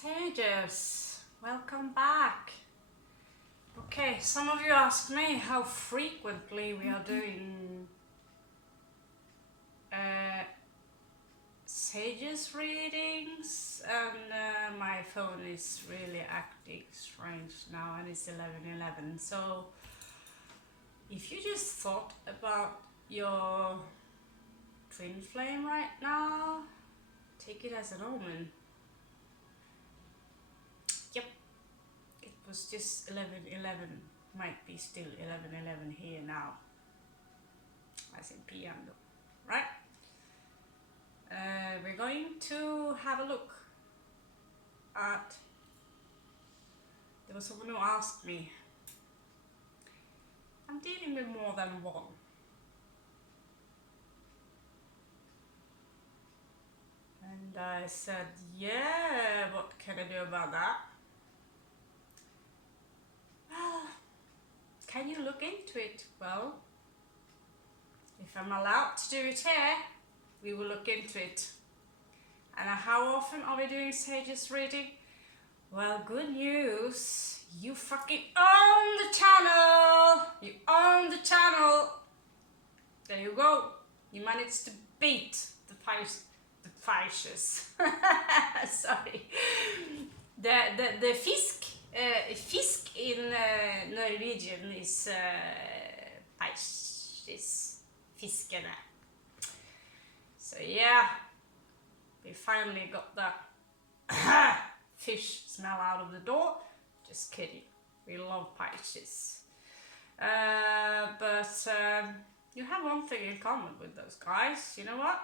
Sagittarius, welcome back. Okay, some of you asked me how frequently we are doing Sagittarius readings, and my phone is really acting strange now, and it's 11:11. So if you just thought about your twin flame right now, take it as an omen. Yep, it was just 11:11. Might be still 11:11 here now, as in PM though, right? We're going to have a look at, there was someone who asked me, I'm dealing with more than one. And I said, yeah, what can I do about that? Well, can you look into it? Well, if I'm allowed to do it here, we will look into it. And how often are we doing Sage's reading? Well, good news, you fucking own the channel! You own the channel! There you go, you managed to beat the Pisces. Sorry. The fisk in Norwegian is Pisces, fiskene. So yeah, we finally got that fish smell out of the door. Just kidding, we love Pisces. But you have one thing in common with those guys. You know what?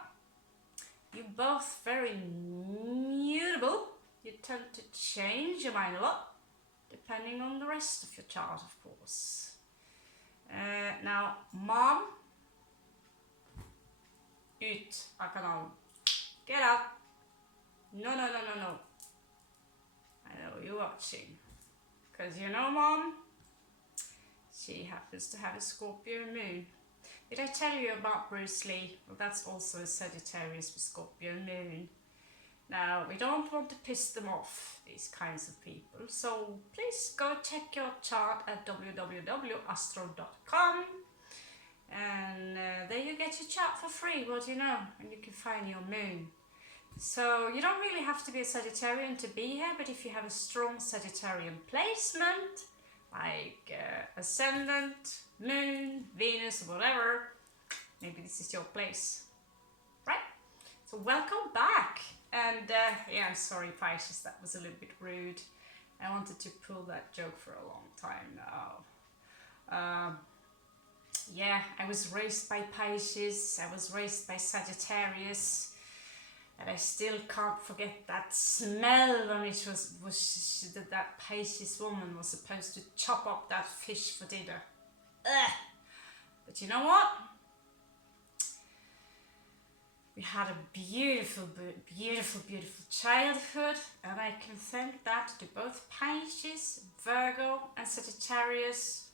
You're both very mutable. You tend to change your mind a lot, depending on the rest of your chart, of course. Now, mom, ut av kanalen. Get out. No. I know you're watching. Because you know, mom, she happens to have a Scorpio moon. Did I tell you about Bruce Lee? Well, that's also a Sagittarius with Scorpio moon. Now, we don't want to piss them off, these kinds of people, so please go check your chart at www.astro.com, and there you get your chart for free, what do you know, and you can find your moon. So you don't really have to be a Sagittarian to be here, but if you have a strong Sagittarian placement, like ascendant, moon, Venus, or whatever, maybe this is your place, right? So welcome back. And yeah, I'm sorry Pisces, that was a little bit rude. I wanted to pull that joke for a long time now. Yeah, I was raised by Pisces, I was raised by Sagittarius, and I still can't forget that smell when it was that Pisces woman was supposed to chop up that fish for dinner. Ugh. But you know what? We had a beautiful childhood, and I can thank that to both Pisces, Virgo, and Sagittarius.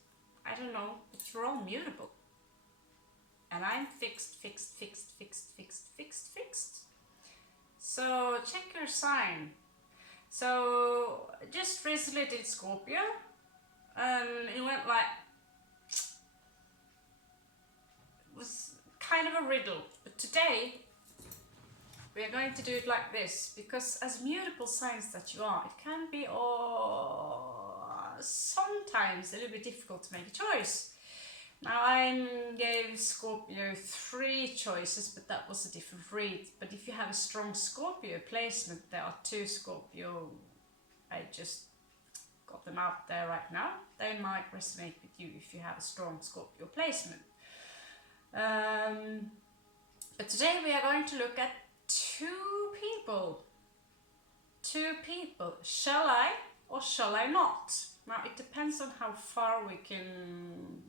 I don't know, but you're all mutable. And I'm fixed. So check your sign. So just recently did Scorpio, and it went like, it was kind of a riddle, but today we are going to do it like this, because as mutable signs that you are, it can be sometimes a little bit difficult to make a choice. Now I gave Scorpio 3 choices, but that was a different read. But if you have a strong Scorpio placement, there are 2 Scorpio, I just got them out there right now. They might resonate with you if you have a strong Scorpio placement. But today we are going to look at two people. Shall I or shall I not? Now it depends on how far we can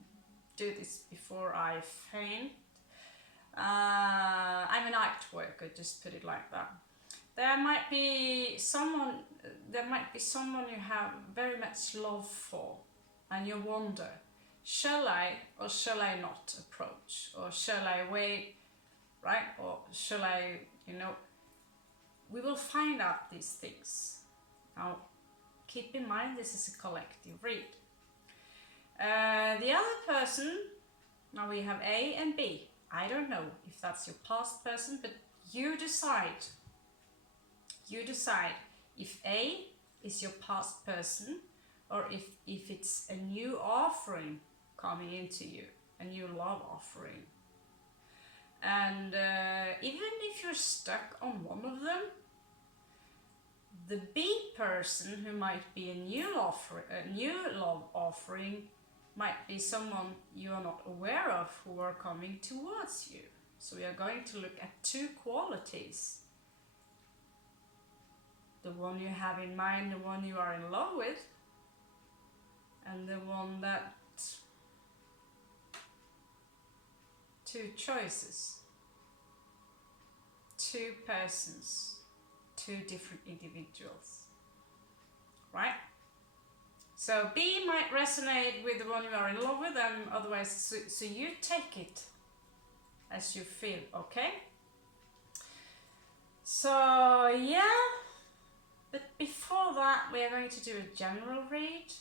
do this before I faint. I'm a night worker, just put it like that. There might be someone you have very much love for, and you wonder, shall I or shall I not approach? Or shall I wait, right? Or shall I, we will find out these things. Now, keep in mind this is a collective read. The other person, now we have A and B. I don't know if that's your past person, but you decide. You decide if A is your past person or if it's a new offering coming into you, a new love offering. And even if you're stuck on one of them, the B person, who might be a new love offering, might be someone you are not aware of who are coming towards you. So we are going to look at two qualities. The one you have in mind, the one you are in love with, and the one that... Two choices. Two persons. Two different individuals. Right? So B might resonate with the one you are in love with, and otherwise, so you take it as you feel, okay? So yeah, but before that we are going to do a general read,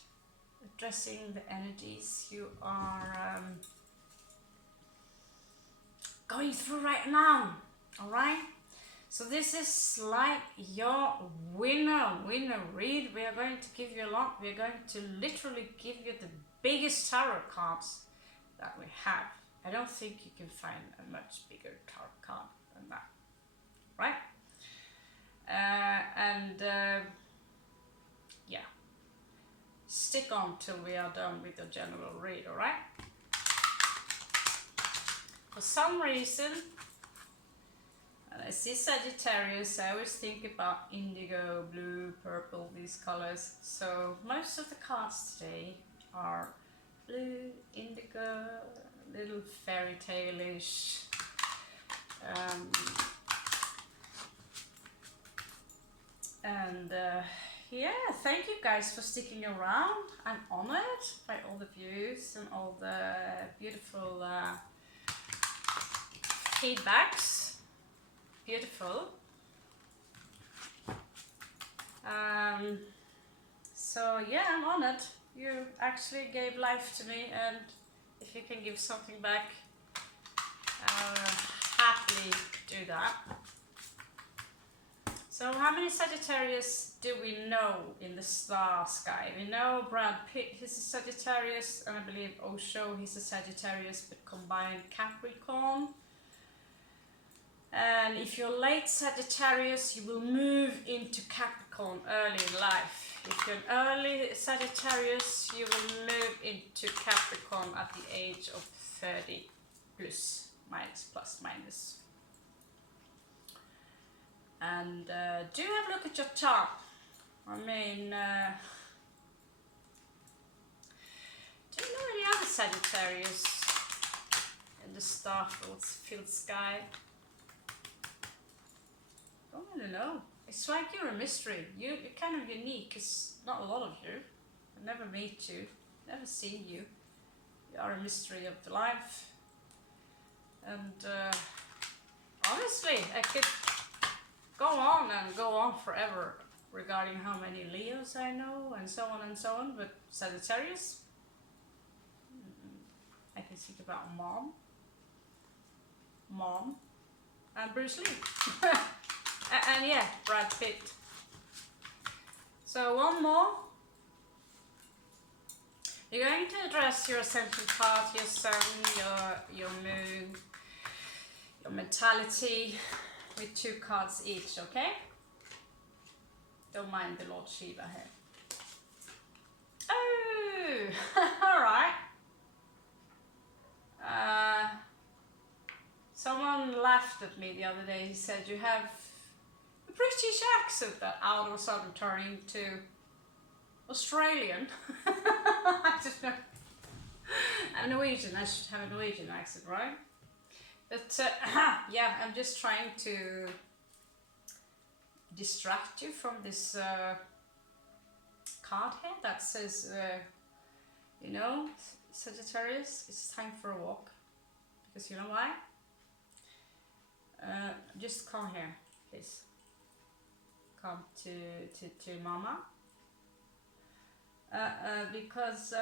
addressing the energies you are going through right now, alright? So this is like your winner read. We are going to give you a lot. We are going to literally give you the biggest tarot cards that we have. I don't think you can find a much bigger tarot card than that, right? Yeah, stick on till we are done with the general read, alright? For some reason, when I see Sagittarius, I always think about indigo, blue, purple, these colors. So most of the cards today are blue, indigo, little fairy tale-ish. Yeah, thank you guys for sticking around. I'm honored by all the views and all the beautiful feedbacks. Beautiful. So yeah, I'm honored. You actually gave life to me, and if you can give something back, I'll happily do that. So how many Sagittarius do we know in the star sky? We know Brad Pitt, he's a Sagittarius, and I believe Osho, he's a Sagittarius, but combined Capricorn. And if you're late Sagittarius, you will move into Capricorn early in life. If you're an early Sagittarius, you will move into Capricorn at the age of 30 plus minus. And do have a look at your chart. I mean, do you know any other Sagittarius in the star-filled sky? I don't really know. It's like you're a mystery. You're kind of unique, because not a lot of you. I never meet you, never seen you. You are a mystery of the life. And honestly, I could go on forever regarding how many Leos I know and so on, but Sagittarius, I can think about Mom, and Bruce Lee. And yeah, Brad Pitt. So one more. You're going to address your ascension path, your sun, your moon, your mentality with 2 cards each, okay? Don't mind the Lord Shiva here. Oh, alright. Someone laughed at me the other day. He said, you have a British accent that all of a sudden turned into Australian. I don't know. I'm Norwegian. I should have a Norwegian accent, right? But yeah, I'm just trying to distract you from this card here that says, you know, Sagittarius, it's time for a walk. Because you know why? Just come here, please. come to mama. Because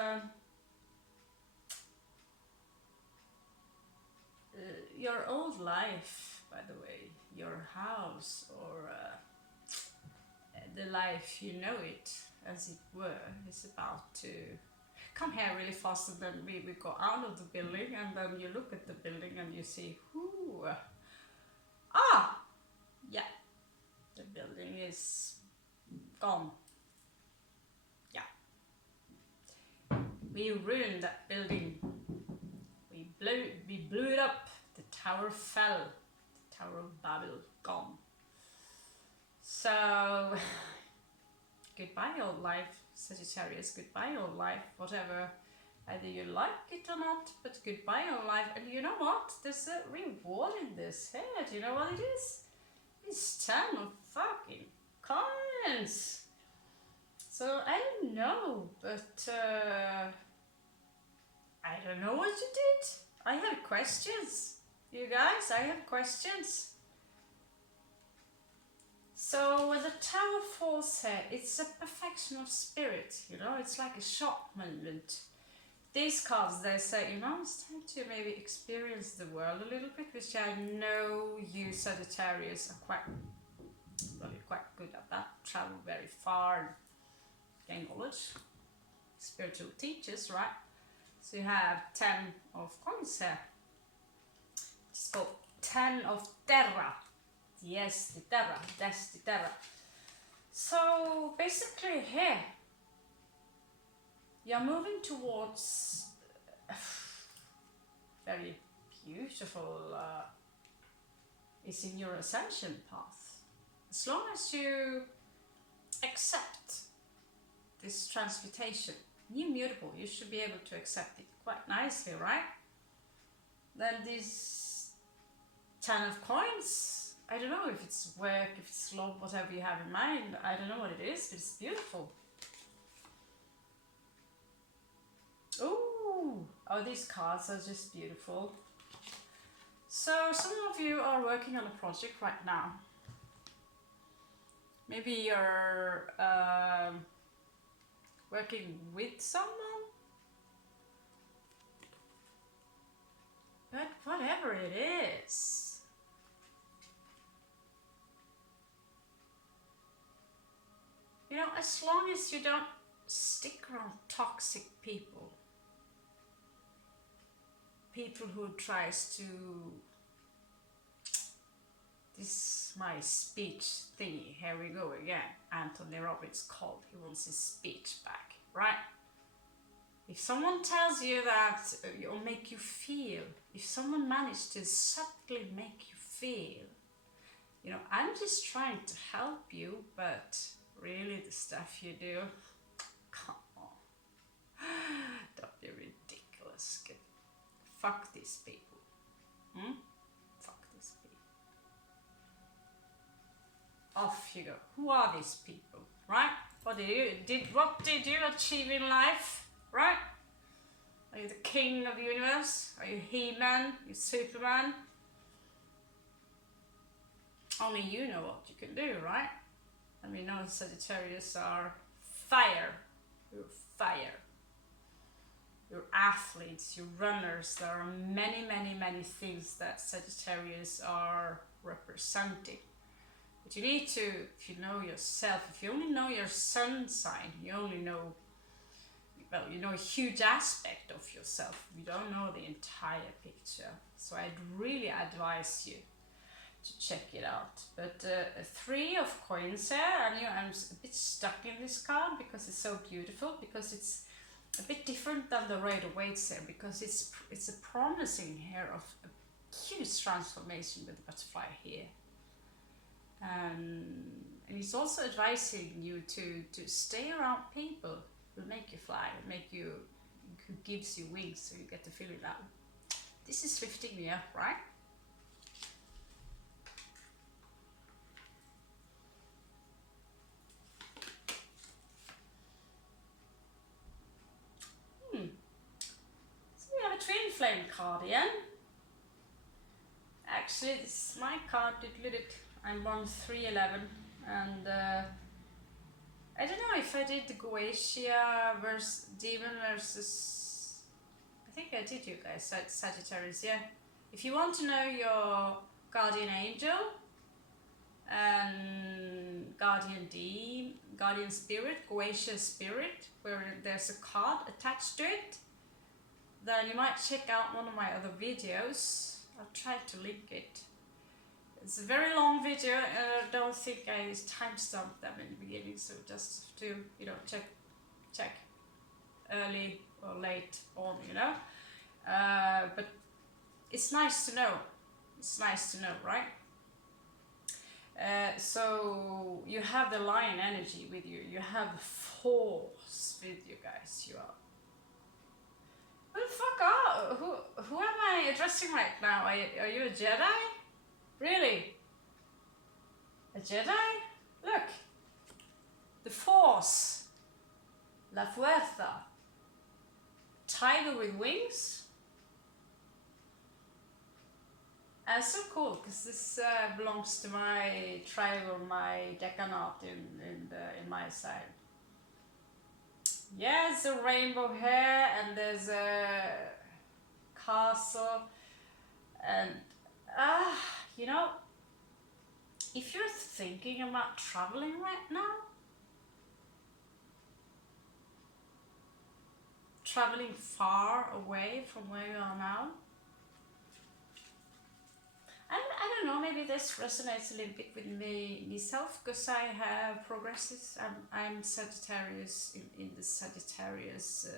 your old life, by the way, your house, or the life you know it, as it were, is about to come here really fast, and then we go out of the building, and then you look at the building and you see, whoo, yeah, the building is gone. Yeah, we ruined that building. We blew it up. The tower fell. The Tower of Babel gone. So goodbye old life, Sagittarius. Goodbye old life. Whatever, either you like it or not, but goodbye old life. And you know what? There's a reward in this here. Do you know what it is? It's 10 of fucking coins. So I don't know, but I don't know what you did. I have questions. You guys, I have questions. So when the tower falls here, it's a perfection of spirit, you know, it's like a shock moment. These cards, they say, you know, it's time to maybe experience the world a little bit, which I know you Sagittarius are quite good at that. Travel very far, gain knowledge. Spiritual teachers, right? So you have 10 of coins here. It's called 10 of terra. Yes, the terra, that's the terra. So basically here, you're moving towards very beautiful, is in your ascension path. As long as you accept this transmutation, immutable, you should be able to accept it quite nicely, right? Then this 10 of coins, I don't know if it's work, if it's love, whatever you have in mind, I don't know what it is, but it's beautiful. Ooh, oh, these cards are just beautiful. So some of you are working on a project right now. Maybe you're working with someone, but whatever it is, you know, as long as you don't stick around toxic people, people who tries to, this my speech thingy, here we go again, Anthony Robbins called, he wants his speech back, right? If someone tells you that, or make you feel, if someone managed to subtly make you feel, you know, I'm just trying to help you, but really the stuff you do, come on, don't be ridiculous. Fuck these people. Fuck these people. Off you go. Who are these people, right? What did you achieve in life, right? Are you the king of the universe? Are you He-Man? Are you Superman? Only you know what you can do, right? And we know Sagittarius are fire. You're fire. You're athletes, you're runners. There are many, many, many things that Sagittarius are representing. But you need to, if you know yourself, if you only know your sun sign, you only know, well, you know a huge aspect of yourself. You don't know the entire picture. So I'd really advise you to check it out. But 3 of coins here, and I'm a bit stuck in this card because it's so beautiful, because it's a bit different than the Rider Waite here, because it's a promising here of a huge transformation with the butterfly here. And it's also advising you to stay around people who make you fly, who gives you wings, so you get the feeling that this is lifting me up, right? So we have a twin flame card again. Actually, this is my card. I'm on 311, and I did the Goetia versus Demon versus... I think I did, you guys, Sagittarius, yeah. If you want to know your guardian angel and guardian spirit, Goetia spirit, where there's a card attached to it, then you might check out one of my other videos. I'll try to link it. It's a very long video, and I don't think I timestamped them in the beginning, so just to, you know, check early or late on, you know. But it's nice to know. It's nice to know, right? So you have the lion energy with you. You have the force with you guys. You are. Who the fuck are? Who am I addressing right now? Are you a Jedi? Really? A Jedi? Look. The Force. La Fuerza. Tiger with wings. So cool, because this belongs to my tribe or my decanat in my side. Yeah, it's a rainbow hair, and there's a castle, and you know, if you're thinking about traveling right now, traveling far away from where you are now, I don't know, maybe this resonates a little bit with myself, because I have progresses. I'm Sagittarius in the Sagittarius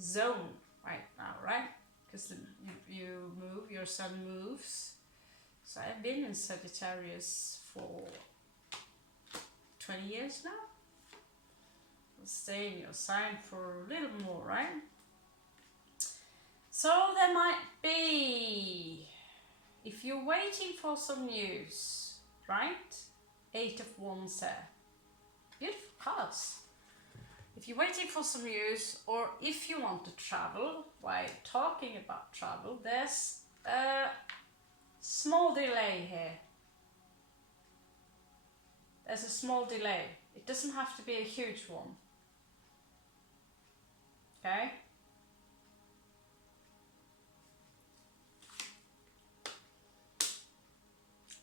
zone right now, right? Because you move, your sun moves. So I've been in Sagittarius for 20 years now. I'll stay in your sign for a little more, right? So there might be, if you're waiting for some news, right? 8 of Wands there. Beautiful cards. If you're waiting for some news, or if you want to travel, while talking about travel, there's a small delay here. There's a small delay. It doesn't have to be a huge one. Okay?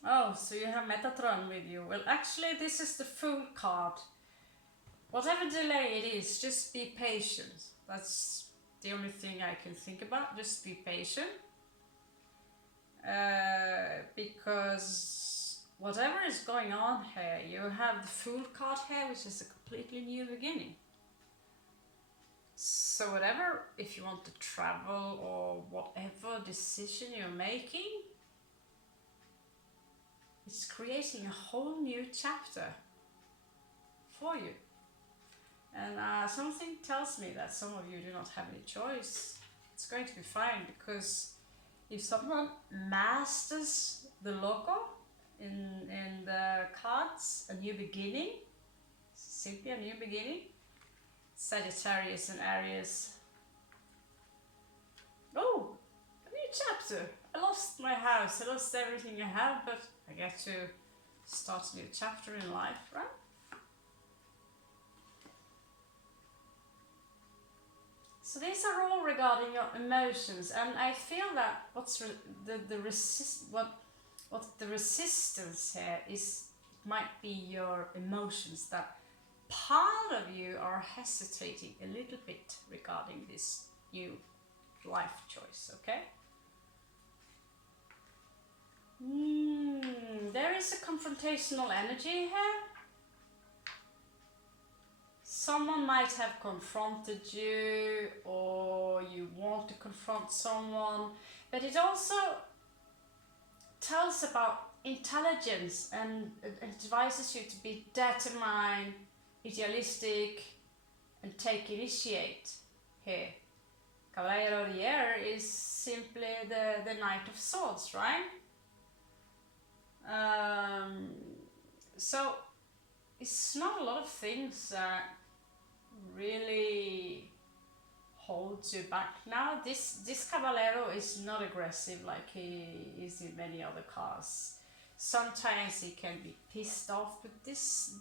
Oh, so you have Metatron with you. Well, actually, this is the Fool card. Whatever delay it is, just be patient. That's the only thing I can think about. Just be patient. Because whatever is going on here, you have the Fool card here, which is a completely new beginning. So whatever, if you want to travel or whatever decision you're making, it's creating a whole new chapter for you. And something tells me that some of you do not have any choice. It's going to be fine, because if someone masters the logo in the cards, a new beginning, simply a new beginning, Sagittarius and Aries. Oh, a new chapter. I lost my house, I lost everything I have, but I get to start a new chapter in life, right? So these are all regarding your emotions, and I feel that what's the resistance here is, it might be your emotions, that part of you are hesitating a little bit regarding this new life choice, okay? There is a confrontational energy here. Someone might have confronted you, or you want to confront someone, but it also tells about intelligence and advises you to be determined, idealistic, and take initiate here. Cavalier of the Air is simply the Knight of Swords, right? So it's not a lot of things that really holds you back now. This Caballero is not aggressive like he is in many other cards. Sometimes he can be pissed off, but this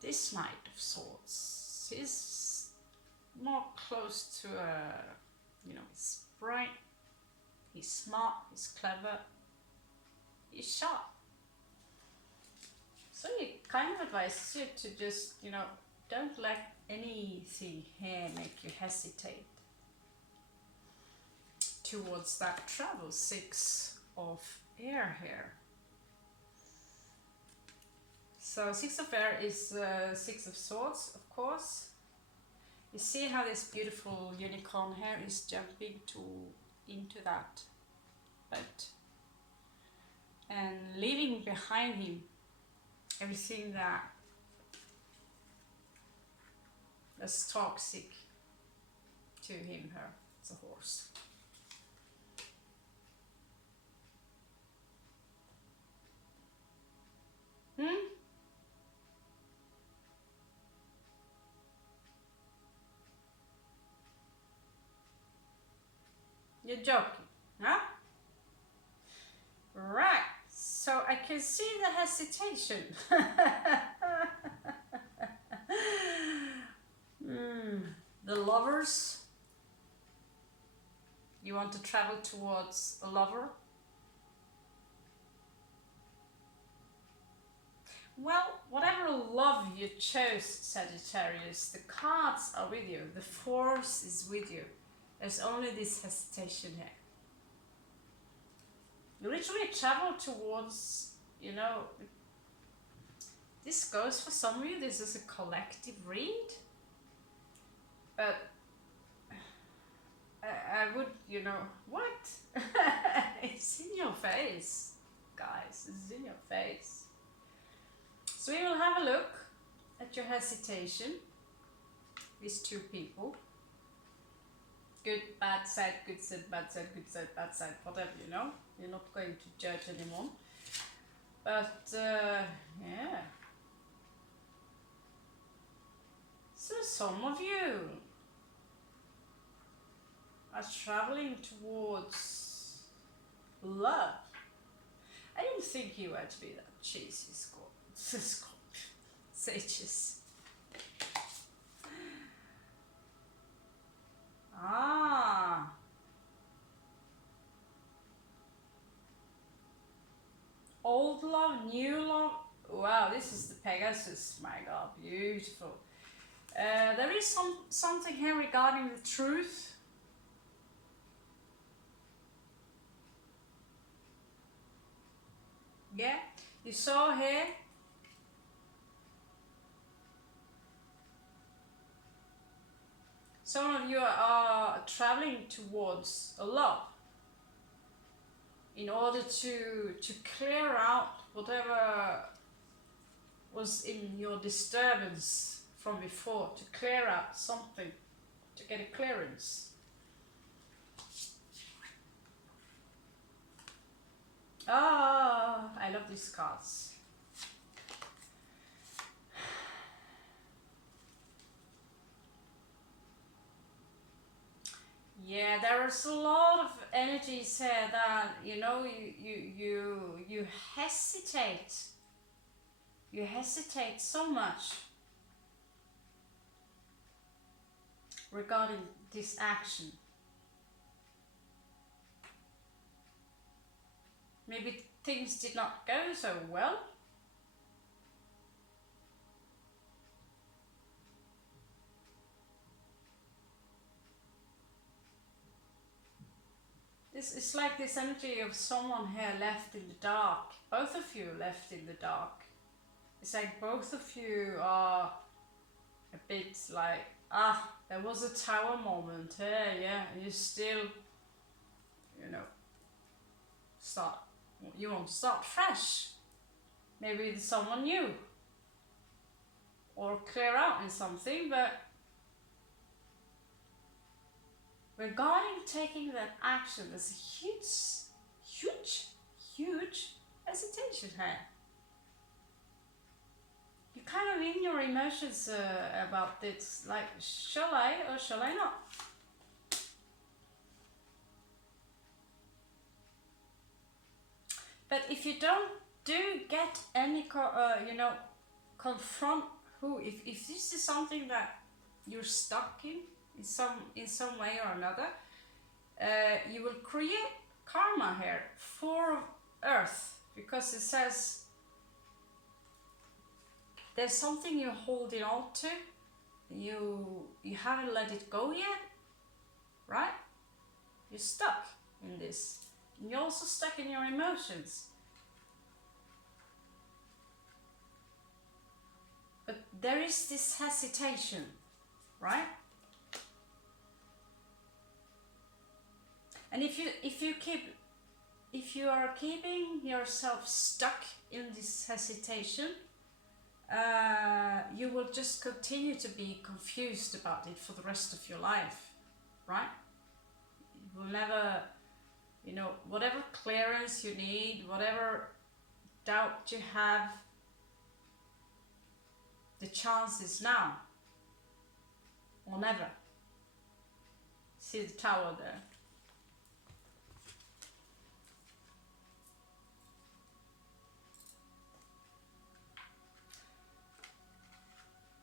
this Knight of Swords is more close to a, you know, he's bright, he's smart, he's clever, he's sharp. So he kind of advises you to just, you know, don't let anything here make you hesitate towards that travel. 6 of air here. So 6 of air is 6 of swords, of course. You see how this beautiful unicorn here is jumping into that boat and leaving behind him everything that is toxic to him, her, it's a horse. You're joking, huh? Right, so I can see the hesitation. The lovers. You want to travel towards a lover? Well, whatever love you chose, Sagittarius, the cards are with you, the force is with you. There's only this hesitation here. You literally travel towards, you know, this goes for some of you, this is a collective read. But I would, you know, what? It's in your face, guys, it's in your face. So we will have a look at your hesitation, these two people. Good, bad side, good side, bad side, good side, bad side, whatever, you know. You're not going to judge anyone. But, yeah. So some of you are traveling towards love. I didn't think you were to be that cheesy sages. Ah. Old love, new love. Wow, this is the Pegasus. My God, beautiful. There is something here regarding the truth. Yeah, you saw here. Some of you are traveling towards a love in order to clear out whatever was in your disturbance from before, to clear out something, to get a clearance. Ah, I love these cards. Yeah, there's a lot of energies here that, you know, you hesitate. You hesitate so much regarding this action. Maybe things did not go so well. It's like this energy of someone here left in the dark. Both of you left in the dark. It's like both of you are a bit like, there was a tower moment here, yeah, and you still, you know, you want to start fresh. Maybe it's someone new. Or clear out in something, but regarding taking that action, there's a huge hesitation here. You're kind of in your emotions about this, like, shall I or shall I not? But if you don't get any, you know, confront if this is something that you're stuck in some way or another, you will create karma here for Earth, because it says there's something you're holding on to. You haven't let it go yet, right? You're stuck in this. And you're also stuck in your emotions. But there is this hesitation, right? And if you are keeping yourself stuck in this hesitation, you will just continue to be confused about it for the rest of your life, right? You will never, you know, whatever clearance you need, whatever doubt you have, the chance is now or never. See the tower there?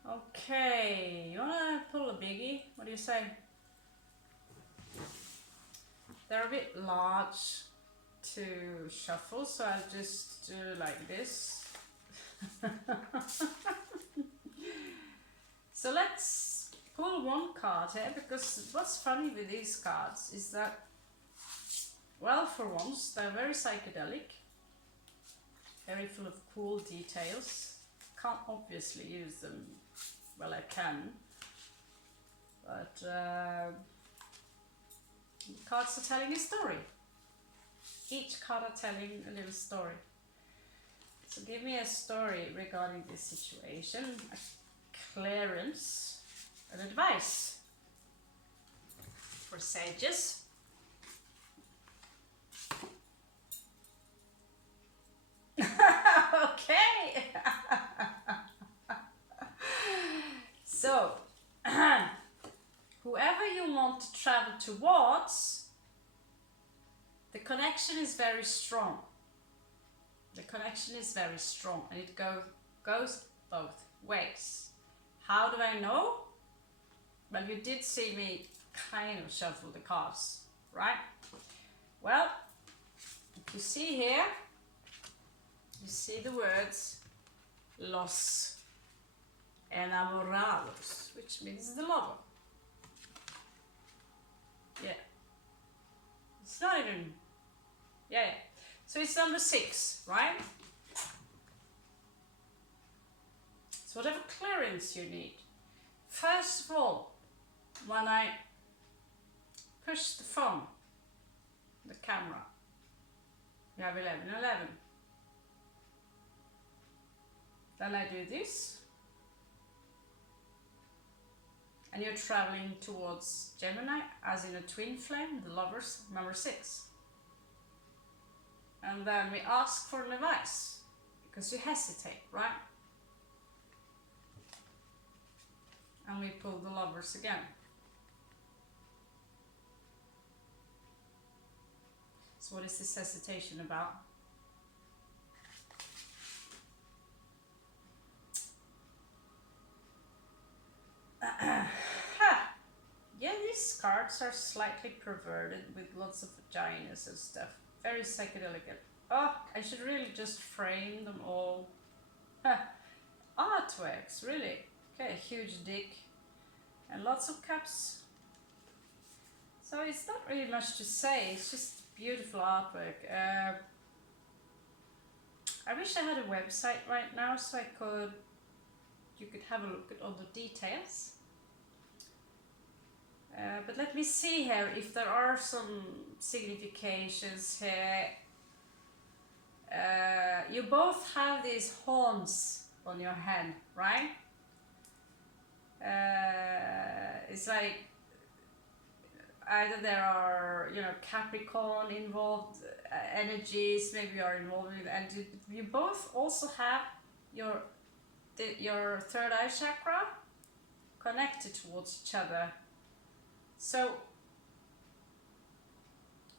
Okay, you wanna pull a biggie? What do you say? They're a bit large to shuffle, so I'll just do like this. So let's pull one card here, because what's funny with these cards is that, well, for once, they're very psychedelic, very full of cool details. Can't obviously use them. Well, I can, but the cards are telling a story. Each card are telling a little story. So give me a story regarding this situation, a clearance, an advice for sages. Okay. So, whoever you want to travel towards, the connection is very strong. The connection is very strong, and it goes both ways. How do I know? Well, you did see me kind of shuffle the cards, right? Well, if you see here, you see the words los enamorados, which means the lover. Yeah. It's not even, yeah. So it's number 6, right? So whatever clearance you need. First of all, when I push the phone, the camera, you have 11:11. Then I do this, and you're traveling towards Gemini, as in a twin flame, the lovers, number 6. And then we ask for an advice, because you hesitate, right? And we pull the lovers again. So what is this hesitation about? Yeah, these cards are slightly perverted with lots of vaginas and stuff. Very psychedelic. Oh, I should really just frame them all. Artworks, really. Okay, a huge dick. And lots of cups. So it's not really much to say, it's just beautiful artwork. I wish I had a website right now so you could have a look at all the details. But let me see here if there are some significations here. You both have these horns on your head, right? It's like either there are, you know, Capricorn involved energies, maybe you are involved with, and you both also have your third eye chakra connected towards each other. So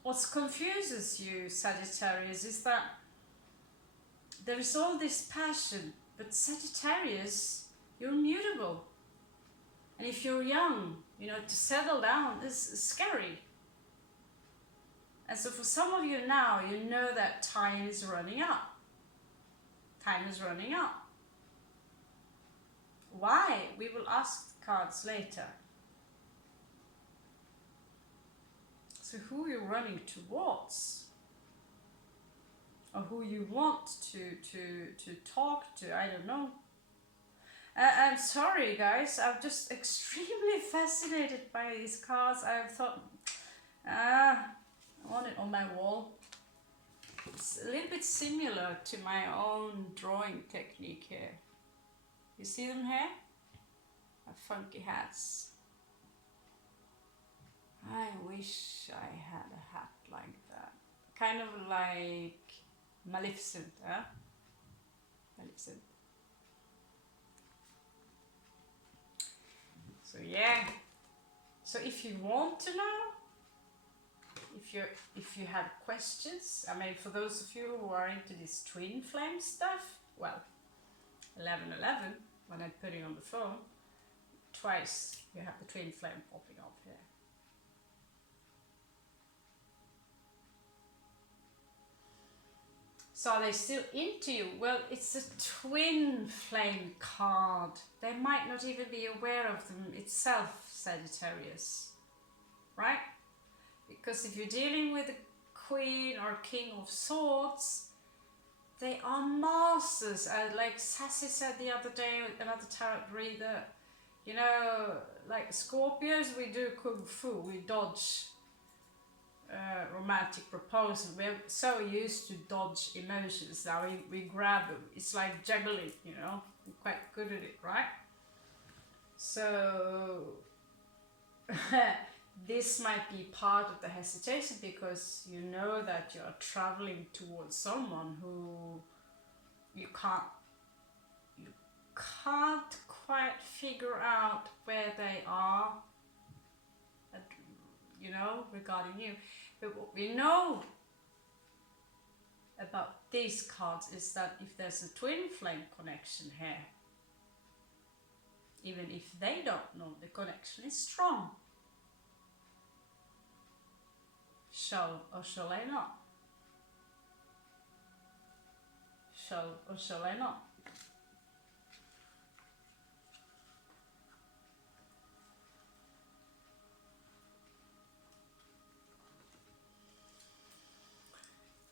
what confuses you, Sagittarius, is that there is all this passion, but Sagittarius You're mutable. And if you're young, you know, to settle down is scary. And so for some of you now, you know that time is running out. Time is running out. Why? We will ask the cards later. So who are you running towards? Or who you want to talk to, I don't know. I'm sorry guys, I'm just extremely fascinated by these cards. I thought, I want it on my wall. It's a little bit similar to my own drawing technique here. You see them here? My funky hats. I wish I had a hat like that. Kind of like Maleficent, huh? Maleficent. So yeah. So if you want to know, if you have questions, I mean, for those of you who are into this twin flame stuff, well, 1111, when I put it on the phone, twice you have the twin flame popping up here. So are they still into you? Well, it's a twin flame card. They might not even be aware of them itself, Sagittarius, right? Because if you're dealing with a Queen or King of Swords, they are masters. Like Sassy said the other day, another tarot reader, you know, like Scorpios, we do Kung Fu, we dodge romantic proposal. We're so used to dodge emotions now, we grab them. It's like juggling, you know, we're quite good at it, right? So this might be part of the hesitation because you know that you're traveling towards someone who you can't quite figure out where they are, you know, regarding you. But what we know about these cards is that if there's a twin flame connection here, even if they don't know, the connection is strong. Shall or shall I not? Shall or shall I not?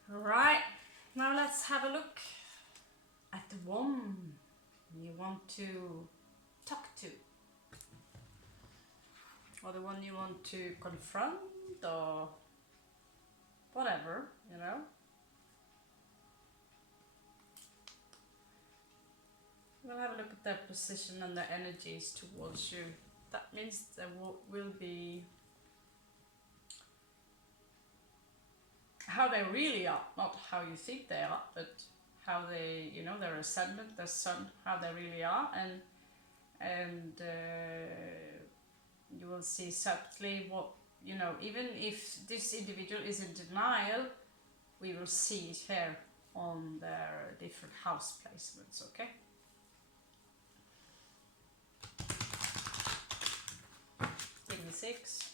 Right, now let's have a look at the one you want to talk to, or the one you want to confront, or whatever, you know. We'll have a look at their position and their energies towards you. That means there will be how they really are, not how you think they are, but how they, you know, their ascendant, their sun, how they really are, and you will see subtly what, you know, even if this individual is in denial, we will see it here on their different house placements, okay? Give me 6.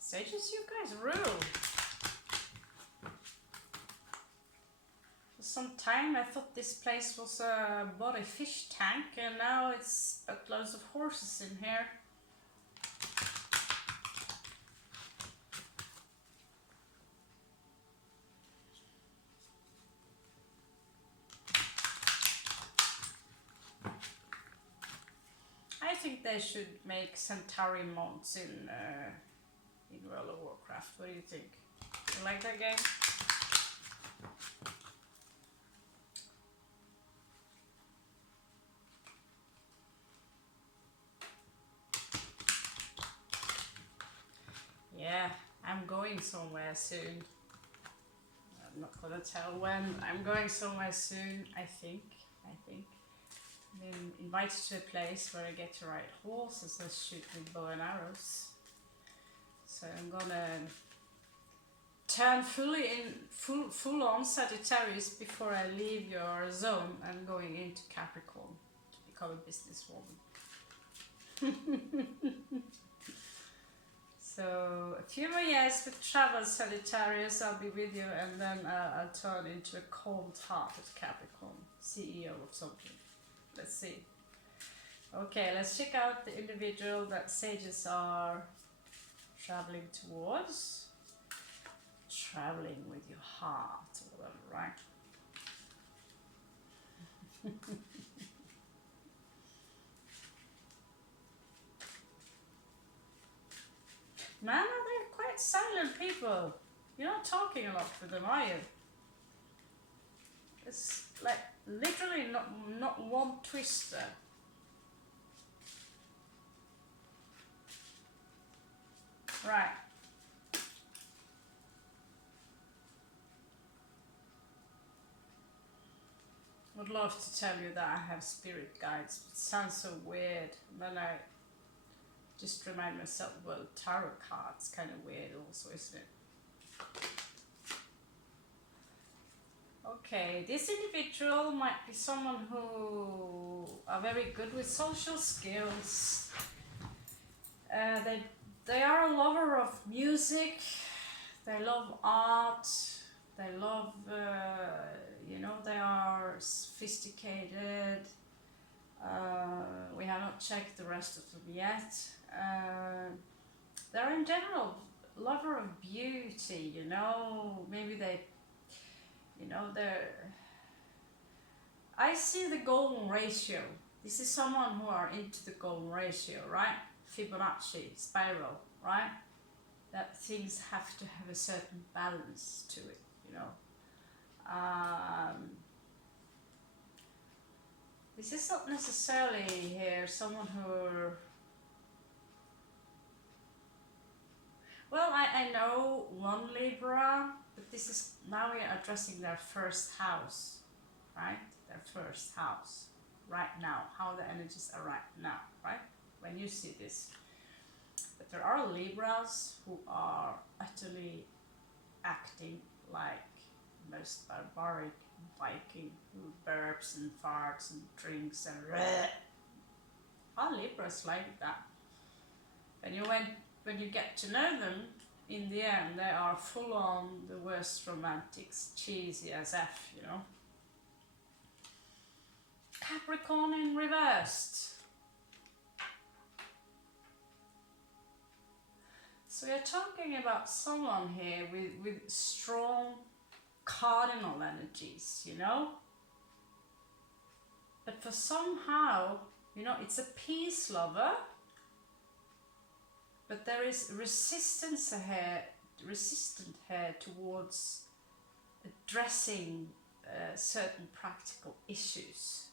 Sages, you guys rule. For some time I thought this place was a body fish tank, and now it's got loads of horses in here. I think they should make centaurian mounts in World of Warcraft. What do you think? You like that game? Yeah, I'm going somewhere soon. I'm not gonna tell when. I'm going somewhere soon, I think. I've been invited to a place where I get to ride horses and shoot with bow and arrows. So I'm gonna turn full on Sagittarius before I leave your zone and going into Capricorn to become a businesswoman. So a few more years with travel, Sagittarius, I'll be with you, and then I'll turn into a cold-hearted Capricorn, CEO of something. Let's see. Okay, let's check out the individual that sages are traveling towards. Traveling with your heart, or whatever, right? Man, are they quite silent people? You're not talking a lot with them, are you? It's like literally not one twister. Right. Would love to tell you that I have spirit guides, but it sounds so weird. And then I just remind myself, well, tarot cards kind of weird also, isn't it? Okay, this individual might be someone who are very good with social skills. They are a lover of music, they love art, they love, you know, they are sophisticated. We have not checked the rest of them yet. They're in general lover of beauty, you know, maybe they, you know, I see the golden ratio. This is someone who are into the golden ratio, right? Fibonacci, spiral, right? That things have to have a certain balance to it, you know. This is not necessarily here someone who, well, I know one Libra, but this is, now we are addressing their first house, right? Their first house, right now, how the energies are right now, right? When you see this. But there are Libras who are utterly acting like most barbaric Viking, who burps and farts and drinks and are Libras like that. When you get to know them, in the end, they are full on the worst romantics, cheesy as F, you know. Capricorn in reversed. So we're talking about someone here with strong cardinal energies, you know. But for somehow, you know, it's a peace lover, but there is resistance here towards addressing certain practical issues.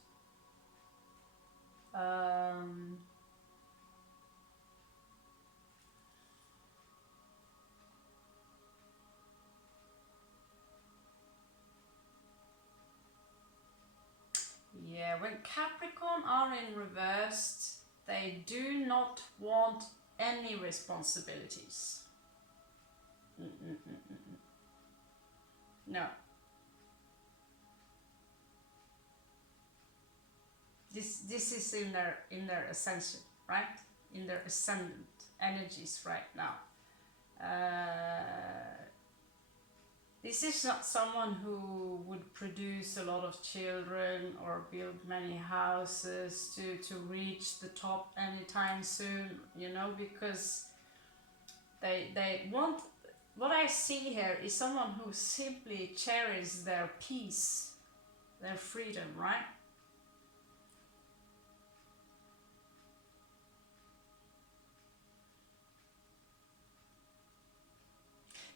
Yeah, when Capricorn are in reversed, they do not want any responsibilities. No. This is in their ascension, right? In their ascendant energies right now. This is not someone who would produce a lot of children or build many houses to reach the top anytime soon, you know, because they want, what I see here is someone who simply cherishes their peace, their freedom, right?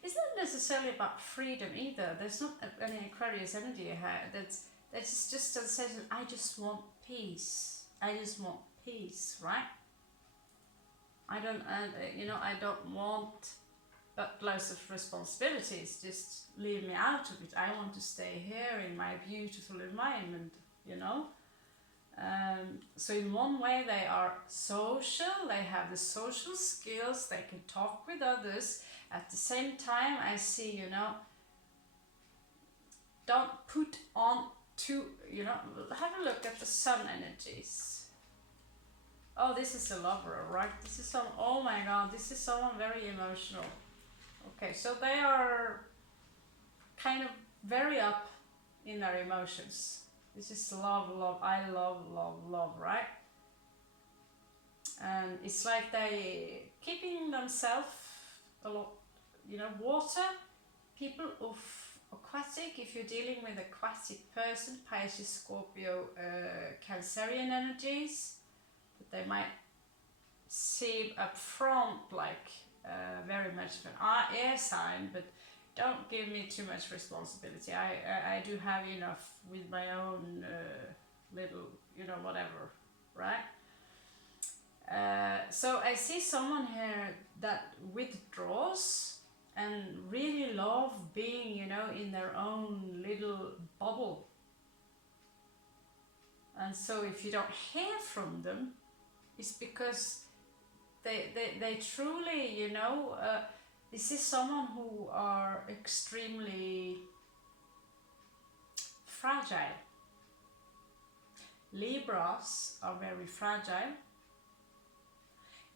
It's not necessarily about freedom either. There's not any Aquarius energy here. That's just a sentence. I just want peace. I just want peace, right? I don't, you know, I don't want but loads of responsibilities. Just leave me out of it. I want to stay here in my beautiful environment, you know. So in one way they are social. They have the social skills. They can talk with others. At the same time, I see, you know, don't put on too, you know, have a look at the sun energies. Oh, this is a lover, right? This is some, oh my god, this is someone very emotional. Okay, so they are kind of very up in their emotions. This is love, love, I love, love, love, right? And it's like they keeping themselves a lot, you know, water, people of aquatic, if you're dealing with aquatic person, Pisces, Scorpio, Cancerian energies, that they might seem up front like very much of an air sign, but don't give me too much responsibility. I do have enough with my own little, you know, whatever, right? So I see someone here that withdraws and really love being, you know, in their own little bubble. And so if you don't hear from them, it's because they truly, you know, this is someone who are extremely fragile. Libras are very fragile.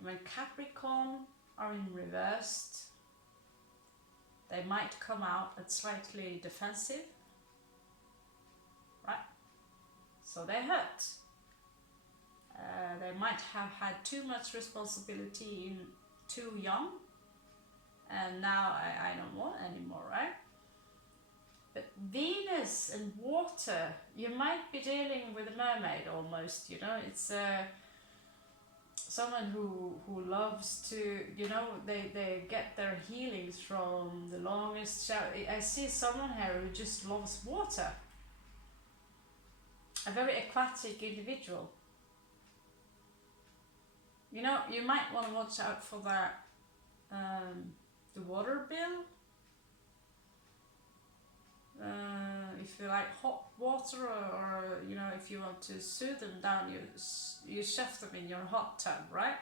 When Capricorn are in reversed, they might come out as slightly defensive, right? So they hurt. They might have had too much responsibility in too young, and now I don't want anymore, right? But Venus and water, you might be dealing with a mermaid almost, you know, it's someone who loves to, you know, they get their healings from the longest shower. I see someone here who just loves water. A very aquatic individual. You know, you might want to watch out for that, the water bill. If you like hot water, or you know, if you want to soothe them down, you shove them in your hot tub, right?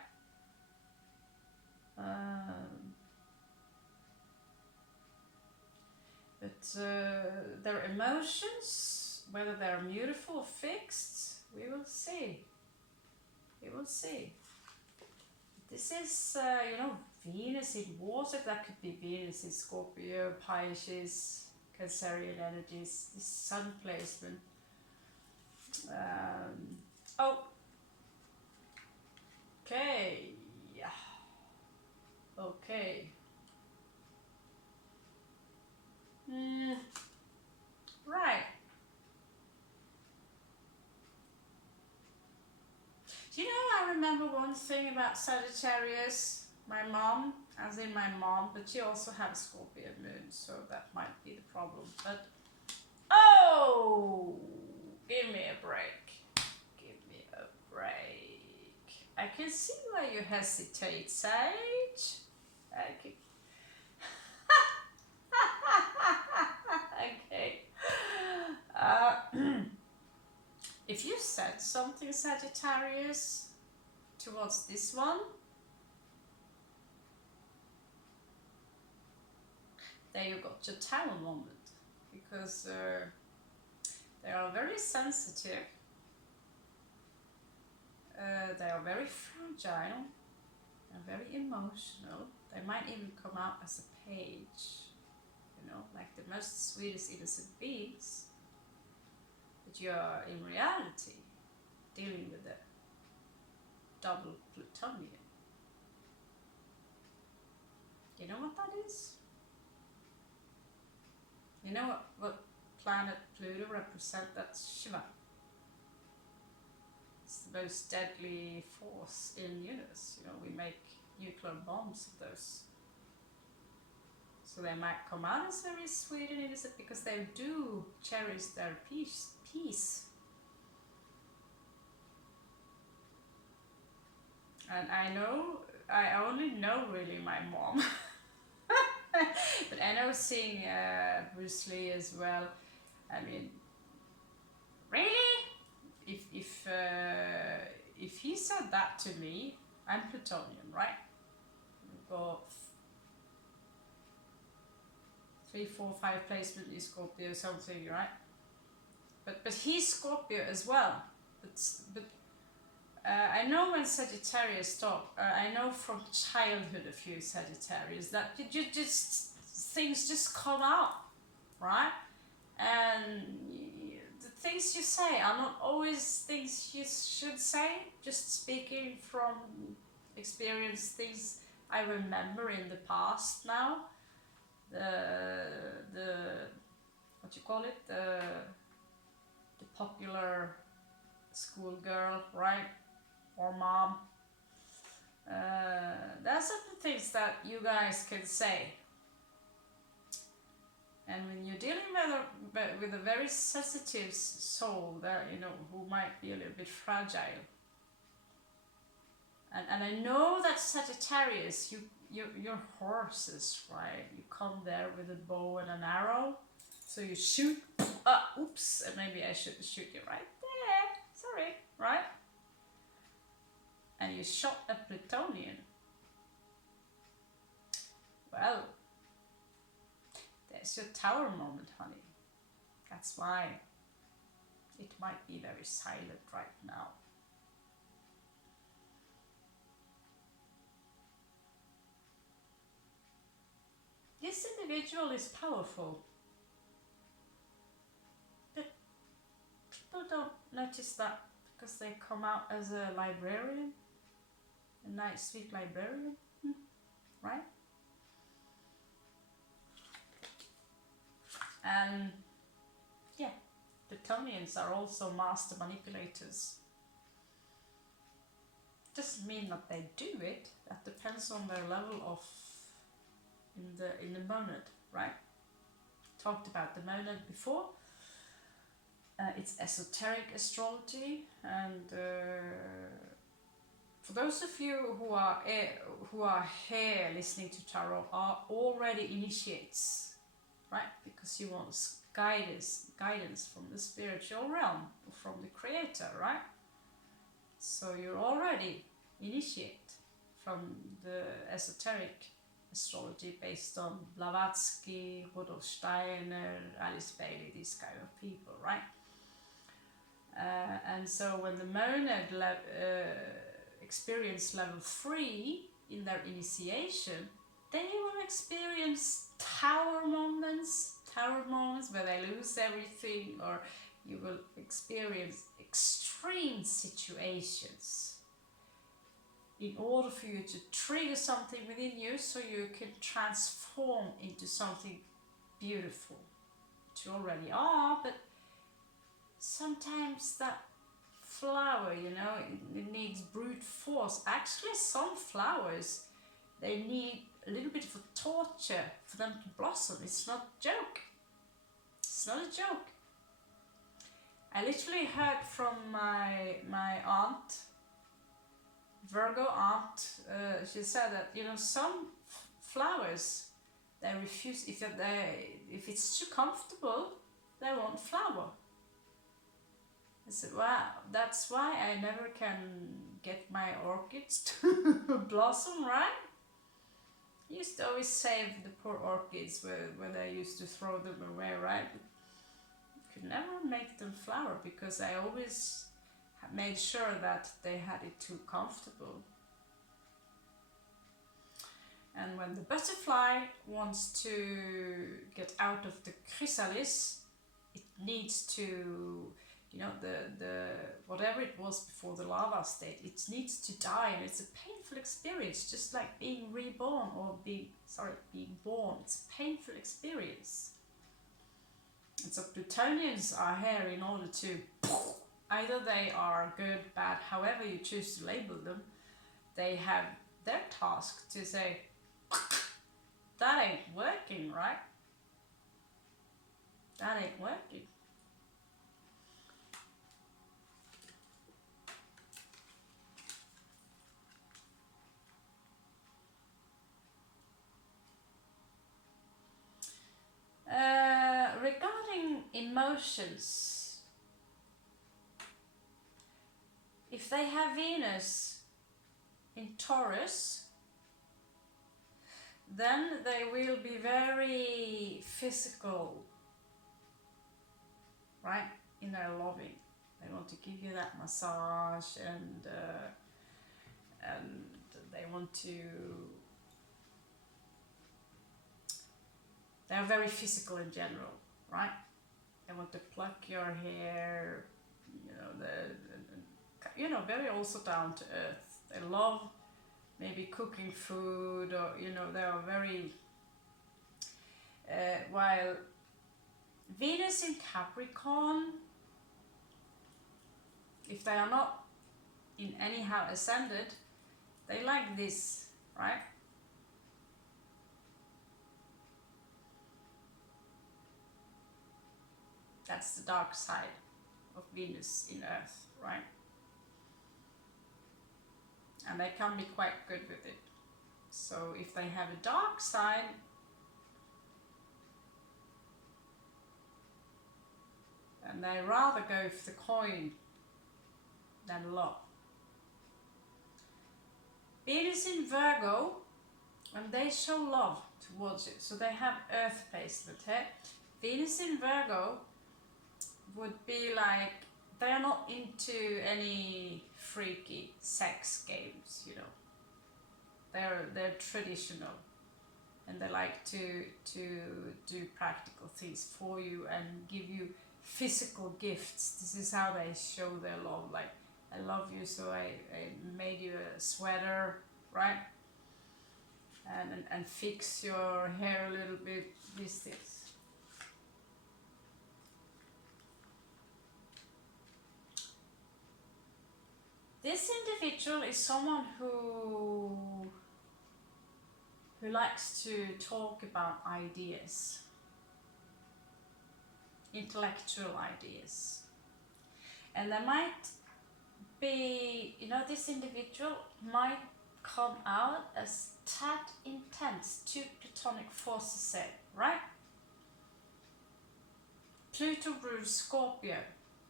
But their emotions, whether they're beautiful or fixed, we will see. We will see. This is, you know, Venus in water. That could be Venus in Scorpio, Pisces, Cancerian energies, this sun placement. Oh, okay, yeah, okay. Right. Do you know, I remember one thing about Sagittarius. My mom, as in my mom, but she also has Scorpio moon, so that might be the problem. But oh, give me a break. Give me a break. I can see why you hesitate, Sage. I can... Okay. If you said something, Sagittarius, towards this one, there you got your tower moment, because they are very sensitive, they are very fragile, and very emotional. They might even come out as a page, you know, like the most sweetest innocent beings, but you are in reality dealing with a double plutonian. You know what that is? You know what planet Pluto represents? That's Shiva. It's the most deadly force in the universe. You know, we make nuclear bombs of those. So they might come out as very sweet and innocent because they do cherish their peace. And I only know really my mom. But I know seeing Bruce Lee as well. I mean, really? If he said that to me, I'm Plutonian, right? We've got 3, 4, 5 placement is Scorpio something, right? But he's Scorpio as well. But I know when Sagittarius stop, I know from childhood a few Sagittarius that you just things just come out, right? And the things you say are not always things you should say. Just speaking from experience, things I remember in the past now. The what you call it, the popular schoolgirl, right, or mom. There are certain things that you guys can say, and when you're dealing with a very sensitive soul, that who might be a little bit fragile, and I know that Sagittarius, you're horses, right? You come there with a bow and an arrow, so you shoot. Oops, and maybe I shouldn't shoot you right there. Sorry, right? And you shot a Plutonian. Well, there's your tower moment, honey. That's why it might be very silent right now. This individual is powerful, but people don't notice that because they come out as a librarian, a nice sweet librarian, right? And yeah, Plutonians are also master manipulators. Doesn't mean that they do it. That depends on their level of in the monad, right? Talked about the monad before. It's esoteric astrology, and for those of you who are here listening to tarot are already initiates, right? Because you want guidance from the spiritual realm, from the creator, right? So you're already initiate from the esoteric astrology based on Blavatsky, Rudolf Steiner, Alice Bailey, these kind of people, right? And so when the monad experience level 3 in their initiation, they will experience tower moments where they lose everything, or you will experience extreme situations in order for you to trigger something within you so you can transform into something beautiful, which you already are. But sometimes that flower, it needs brute force. Actually, some flowers, they need a little bit of a torture for them to blossom. It's not a joke. It's not a joke. I literally heard from my aunt, Virgo aunt. She said that some flowers, they refuse, if it's too comfortable, they won't flower. I said, wow, that's why I never can get my orchids to blossom, right? I used to always save the poor orchids where they used to throw them away, right? But could never make them flower because I always made sure that they had it too comfortable. And when the butterfly wants to get out of the chrysalis, it needs to, the whatever it was before the larva state, it needs to die, and it's a painful experience, just like being reborn or being born. It's a painful experience. And so Plutonians are here in order to, either they are good, bad, however you choose to label them, they have their task to say, that ain't working, right? That ain't working. Regarding emotions, if they have Venus in Taurus, then they will be very physical, right? In their loving. They want to give you that massage, and they want to. They're very physical in general, right? They want to pluck your hair, very also down to earth. They love maybe cooking food, or they are very. While Venus in Capricorn, if they are not in anyhow ascended, they like this, right? That's the dark side of Venus in Earth, right? And they can be quite good with it. So if they have a dark side, and they rather go for the coin than love. Venus in Virgo, and they show love towards you. So they have Earth placement here. Venus in Virgo would be like, they're not into any freaky sex games, They're traditional, and they like to do practical things for you and give you physical gifts. This is how they show their love. Like, I love you, so I made you a sweater, right? And fix your hair a little bit. These things. This individual is someone who likes to talk about ideas, intellectual ideas. And there might be, this individual might come out as tad intense, two Platonic forces there, right? Pluto rules Scorpio.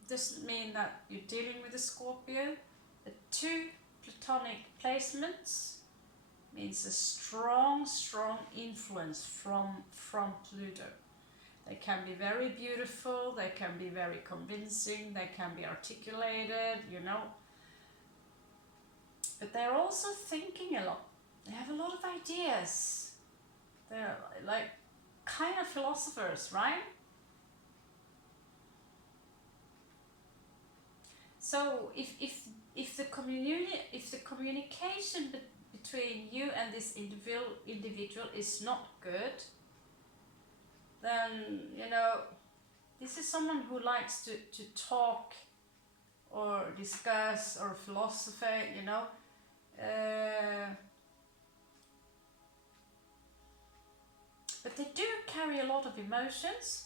Doesn't mean that you're dealing with a Scorpio. The two Platonic placements means a strong influence from Pluto. They can be very beautiful, they can be very convincing, they can be articulated, But they're also thinking a lot. They have a lot of ideas. They're like kind of philosophers, right? So if the communication between you and this individual is not good, then this is someone who likes to talk or discuss or philosophy, but they do carry a lot of emotions.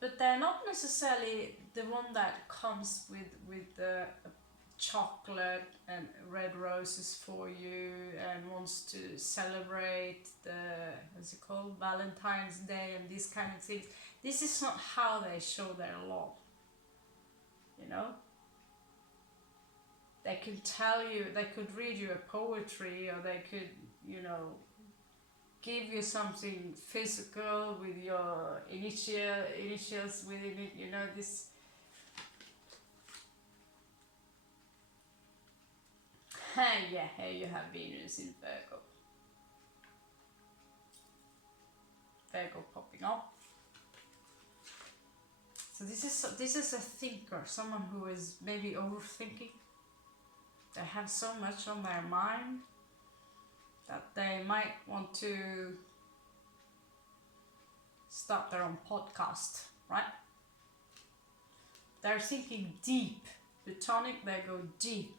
But they're not necessarily the one that comes with the chocolate and red roses for you and wants to celebrate what's it called, Valentine's Day and these kind of things. This is not how they show their love. They can tell you, they could read you a poetry, or they could, give you something physical with your initials within it, this. Yeah, here you have Venus in Virgo. Virgo popping up. So this is a thinker, someone who is maybe overthinking. They have so much on their mind that they might want to start their own podcast, right? They're thinking deep. Platonic, they go deep.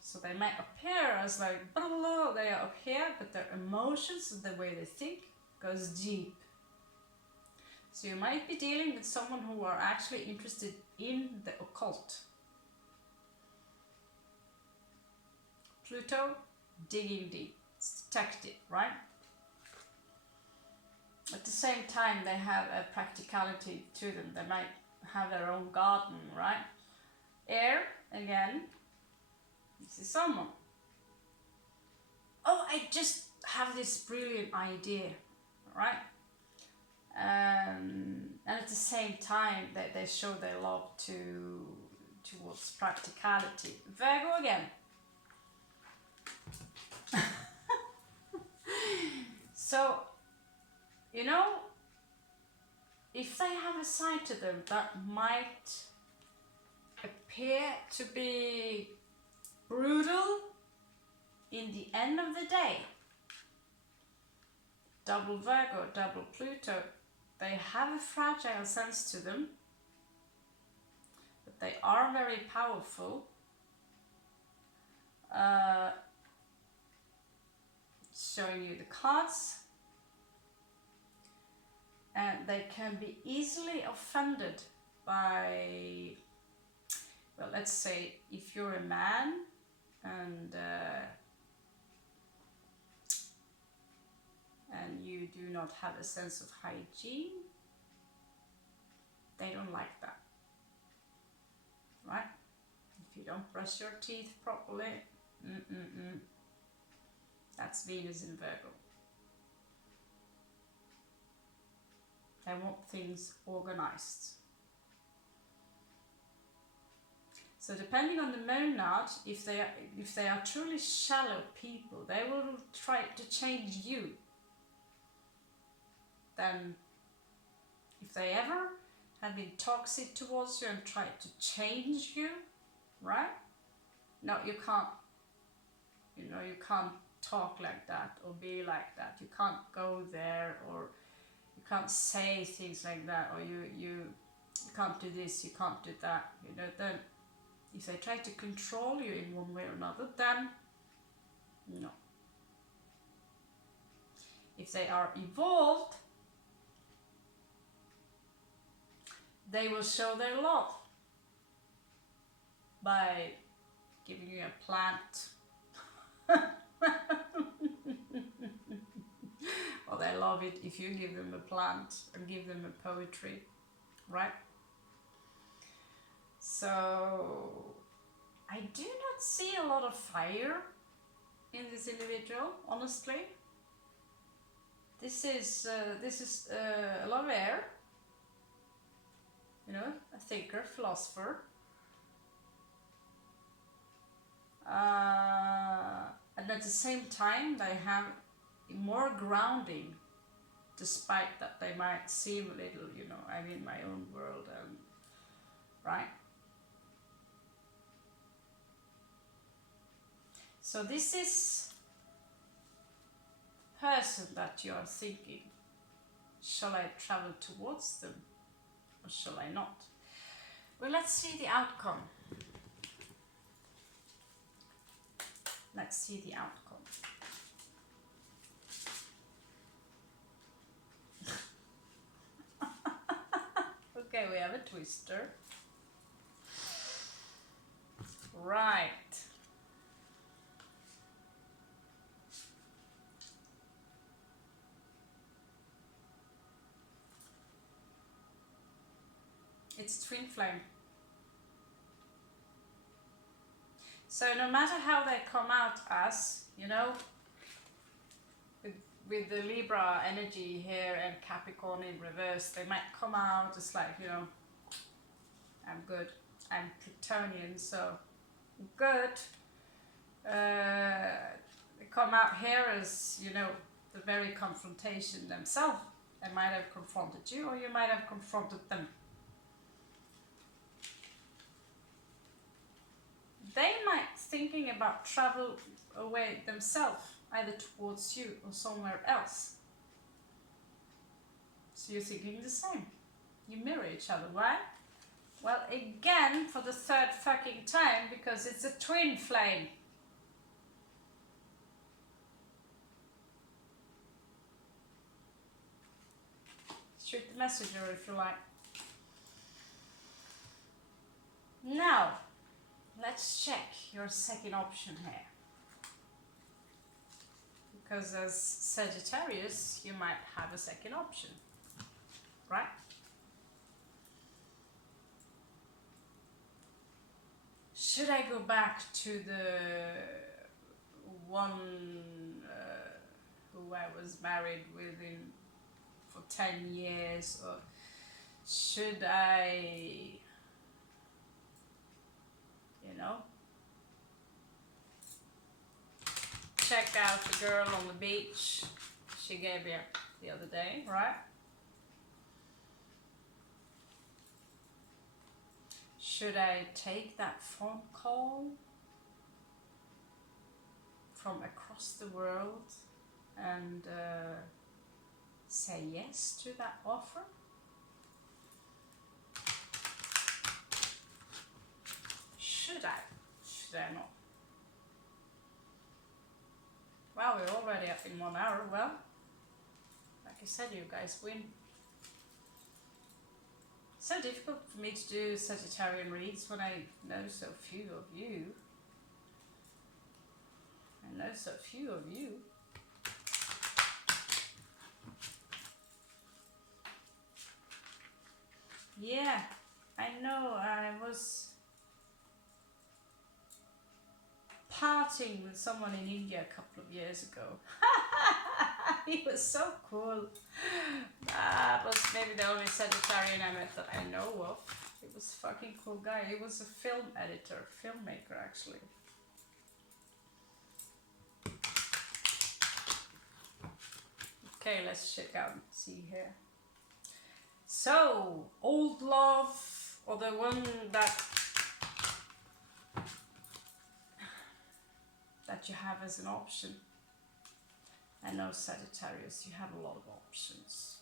So they might appear as like, blah, blah, blah, they are up here, but their emotions, the way they think, goes deep. So you might be dealing with someone who are actually interested in the occult. Pluto, digging deep, it's detective, right? At the same time, they have a practicality to them. They might have their own garden, right? Air, again, this is someone oh, I just have this brilliant idea, right? And at the same time that they show their love towards practicality. Virgo again. So, you know, if they have a side to them that might appear to be brutal, in the end of the day, double Virgo, double Pluto, they have a fragile sense to them, but they are very powerful. Showing you the cards, and they can be easily offended by, well, let's say if you're a man and you do not have a sense of hygiene, they don't like that, right? If you don't brush your teeth properly, that's Venus in Virgo. They want things organized. So depending on the monad, if they are truly shallow people, they will try to change you. Then if they ever have been toxic towards you and tried to change you, right? No, you can't. You know, you can't talk like that or be like that. You can't go there, or you can't say things like that, or you can't do this, you can't do that. You know, then if they try to control you in one way or another, then no. If they are evolved, they will show their love by giving you a plant. Or they love it if you give them a plant and give them a poetry, right? So I do not see a lot of fire in this individual, honestly. This is a lot of air, you know, a thinker, philosopher. And at the same time, they have more grounding, despite that they might seem a little, you know, I'm in my own world, and right? So this is the person that you are thinking, shall I travel towards them or shall I not? Well, let's see the outcome. Let's see the outcome. Okay, we have a twister. Right. It's twin flame. So no matter how they come out as, you know, with the Libra energy here and Capricorn in reverse, they might come out as like, you know, I'm good, I'm Plutonian, so good. They come out here as, you know, the very confrontation themselves. They might have confronted you, or you might have confronted them. They might thinking about travel away themselves, either towards you or somewhere else. So you're thinking the same. You mirror each other, right? Well, again, for the third fucking time, because it's a twin flame. Shoot the messenger if you like. Now, let's check your second option here. Because as Sagittarius, you might have a second option, right? Should I go back to the one who I was married with for 10 years, or should I, you know, check out the girl on the beach she gave me the other day, right? Should I take that phone call from across the world and say yes to that offer? Should I? Should I not? Well, we're already up in 1 hour. Well, like I said, you guys win. It's so difficult for me to do Sagittarian reads when I know so few of you. I know so few of you. Yeah, I know. I was partying with someone in India a couple of years ago. He was so cool. That was maybe the only Sagittarian I met that I know of. He was a fucking cool guy. He was a film editor, filmmaker actually. Okay, let's check out and see here. So, old love, or the one that you have as an option. I know Sagittarius, you have a lot of options,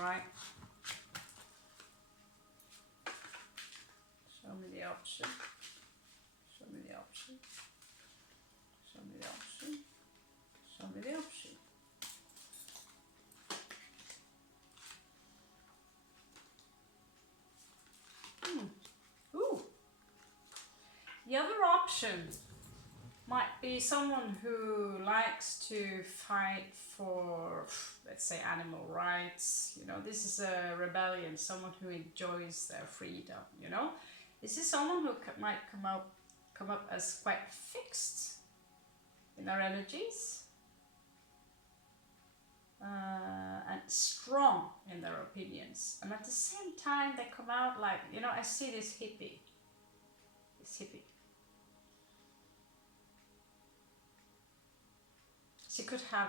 right? Show me the option. Show me the option. Show me the option. Show me the option. Ooh. The other option might be someone who likes to fight for, let's say, animal rights. You know, this is a rebellion, someone who enjoys their freedom, you know. This is someone who might come up as quite fixed in their energies and strong in their opinions. And at the same time, they come out like, you know, I see this hippie. She could have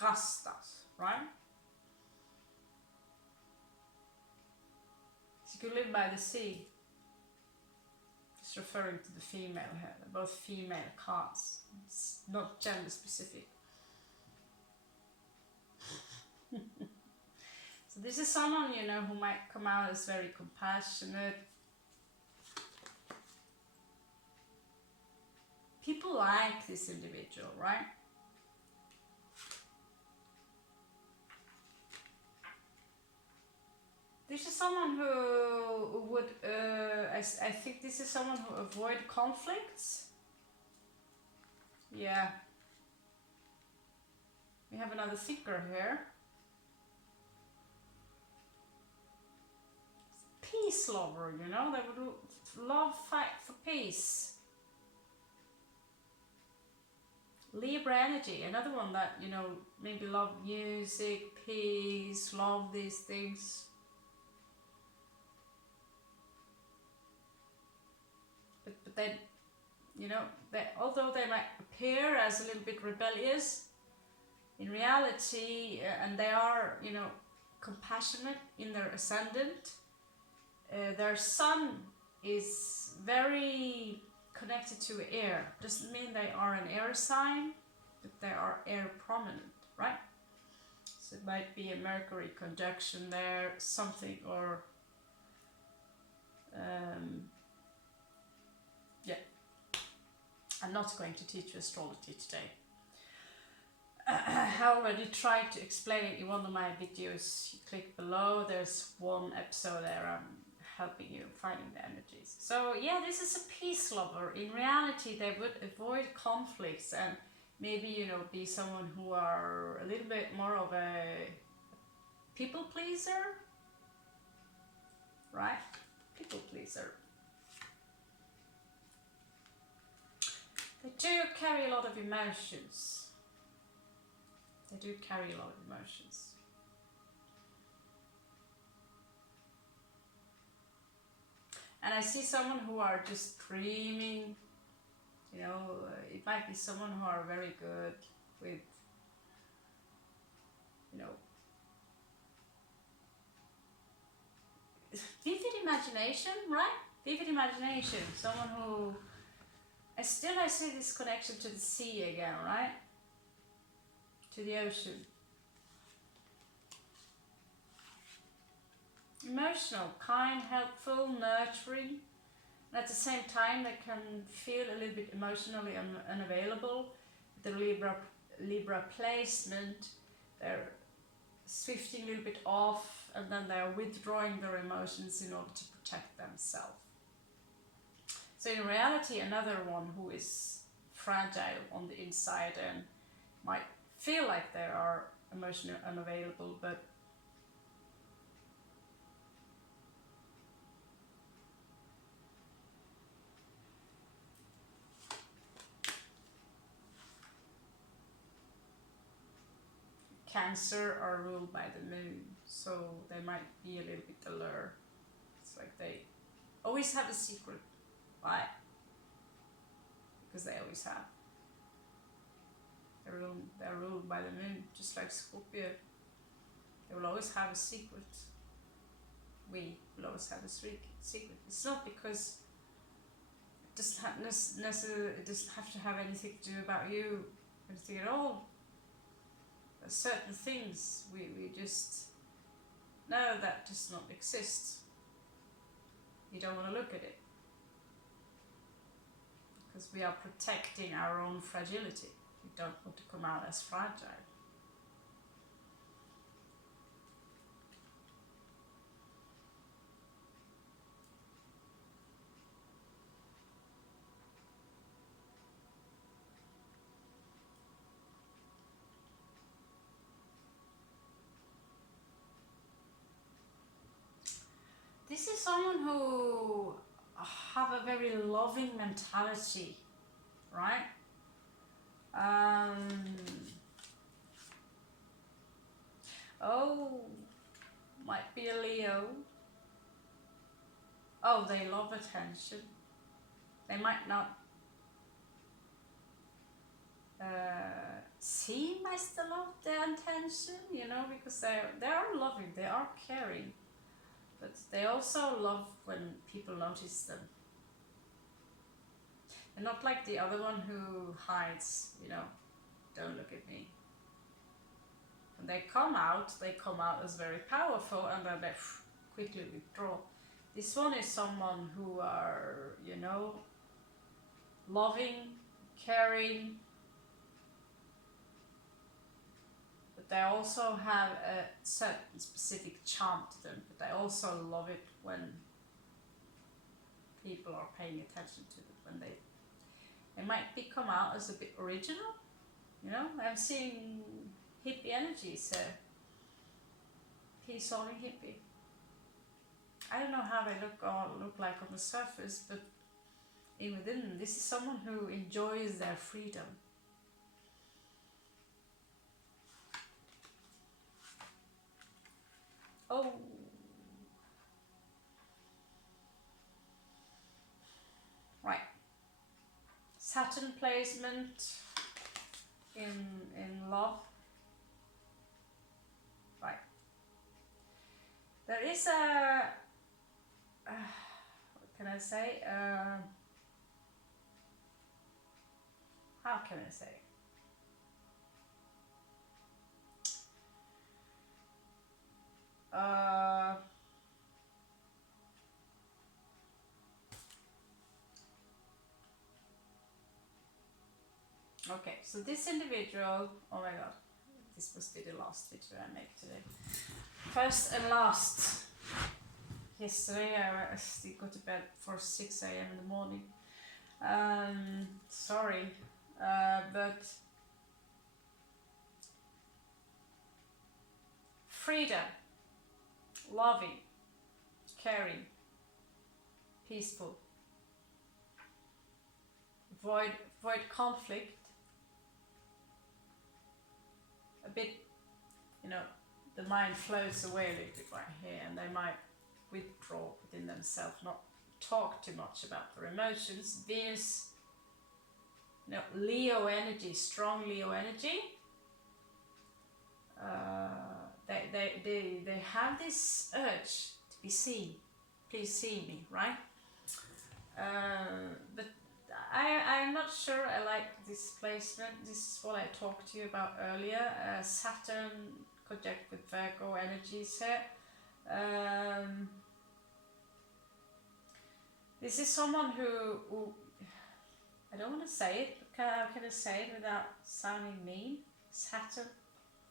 rastas, right? She could live by the sea. It's referring to the female here. They're both female cards. It's not gender specific. So this is someone, you know, who might come out as very compassionate. People like this individual, right? This is someone who would, I think this is someone who avoid conflicts. Yeah. We have another thinker here. Peace lover, you know, they would love fight for peace. Libra energy, another one that, you know, maybe love music, peace, love these things. But then, you know, although they might appear as a little bit rebellious, in reality, and they are, you know, compassionate in their ascendant, their sun is very connected to air. Doesn't mean they are an air sign, but they are air prominent, right? So it might be a Mercury conjunction there, something, or yeah. I'm not going to teach you astrology today. I already tried to explain it in one of my videos. You click below, there's one episode there. I'm helping you finding the energies. So yeah, this is a peace lover. In reality, they would avoid conflicts and maybe, you know, be someone who are a little bit more of a people pleaser, right? People pleaser. They do carry a lot of emotions. They do carry a lot of emotions. And I see someone who are just dreaming, you know, it might be someone who are very good with, you know, vivid imagination, right? Vivid imagination, someone who, I see this connection to the sea again, right? To the ocean. Emotional, kind, helpful, nurturing. And at the same time, they can feel a little bit emotionally unavailable. The Libra placement, they're swifting a little bit off, and then they're withdrawing their emotions in order to protect themselves. So in reality, another one who is fragile on the inside and might feel like they are emotionally unavailable, but Cancer are ruled by the moon, so they might be a little bit alert. It's like they always have a secret. Why? Because they always have. They're ruled by the moon, just like Scorpio. They will always have a secret. We will always have a secret. It's not because it doesn't have necessarily. It doesn't have to have anything to do about you, anything at all. There's certain things we just know that does not exist. You don't want to look at it because we are protecting our own fragility. We don't want to come out as fragile. This is someone who have a very loving mentality, right? Oh, might be a Leo. Oh, they love attention. They might not seem as they love their attention, you know, because they are loving, they are caring. But they also love when people notice them. And not like the other one who hides, you know, don't look at me. When they come out as very powerful, and then they quickly withdraw. This one is someone who are, you know, loving, caring, but they also have a certain specific charm to them, but they also love it when people are paying attention to them, when they might come out as a bit original, you know. I'm seeing hippie energies, peace-loving hippie. I don't know how they look like on the surface, but within them, this is someone who enjoys their freedom. Oh, right. Saturn placement in love. Right. There is a what can I say? How can I say? Okay, so this individual, oh my god, this must be the last video I make today. First and last. Yesterday I still got to bed for 6 a.m. in the morning. Sorry, but freedom, loving, caring, peaceful, avoid conflict. A bit, you know, the mind floats away a little bit right here, and they might withdraw within themselves, not talk too much about their emotions. Venus, you know, Leo energy, strong Leo energy. They have this urge to be seen. Please see me, right? But I'm not sure I like this placement. This is what I talked to you about earlier. Saturn conjunct with Virgo energies here. This is someone who I don't want to say it, but how can I say it without sounding mean? Saturn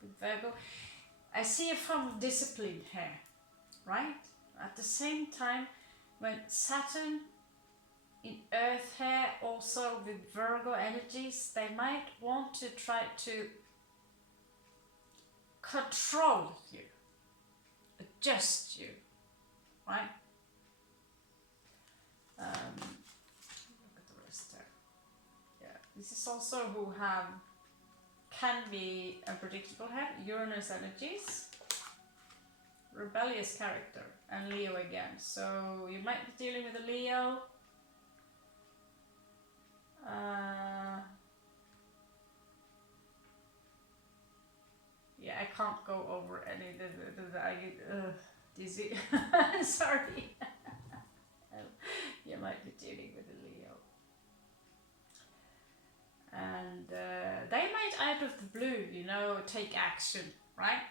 with Virgo. I see a form of discipline here, right? At the same time, when Saturn in Earth here, also with Virgo energies, they might want to try to control you, adjust you, right? Look at the rest there. Yeah, this is also who can be unpredictable here. Uranus energies, rebellious character, and Leo again. So you might be dealing with a Leo. Yeah, I can't go over any I get dizzy. Sorry. You might be dealing with a Leo. And they might, out of the blue, you know, take action, right?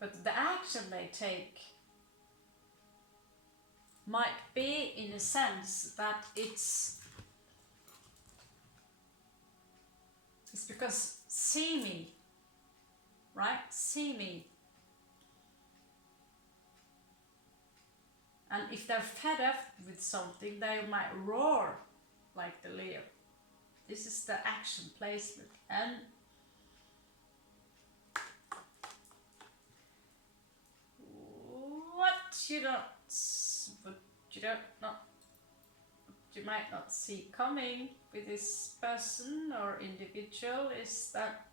But the action they take might be in a sense that it's because see me, right? See me. And if they're fed up with something, they might roar like the Leo. This is the action placement. And what you might not see coming with this person or individual is that,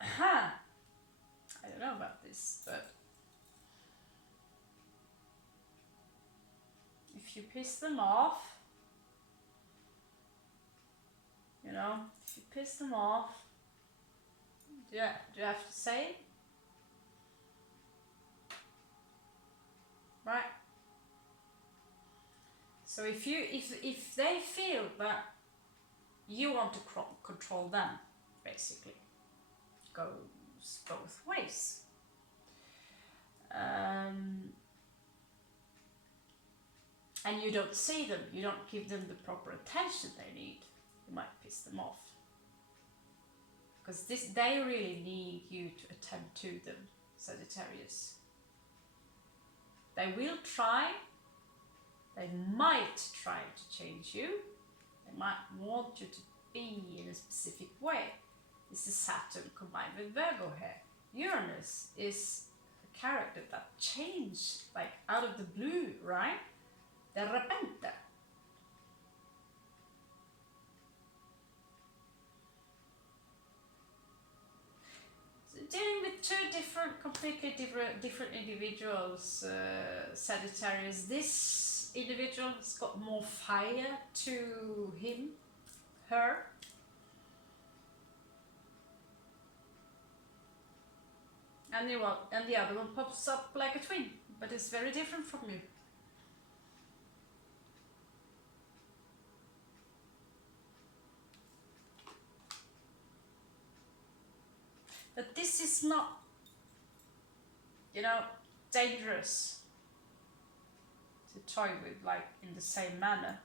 I don't know about this, but if you piss them off, you know, if you piss them off, do you have to say? Right? So if they feel that you want to control them, basically, it goes both ways. And you don't see them, you don't give them the proper attention they need, you might piss them off. Because they really need you to attend to them, Sagittarius. They will try, they might try to change you, they might want you to be in a specific way. This is Saturn combined with Virgo here. Uranus is a character that changed like out of the blue, right? De repente. So dealing with two completely different individuals, Sagittarius. This individual has got more fire to him, her. And the other one pops up like a twin, but it's very different from you. But this is not, you know, dangerous to toy with like in the same manner.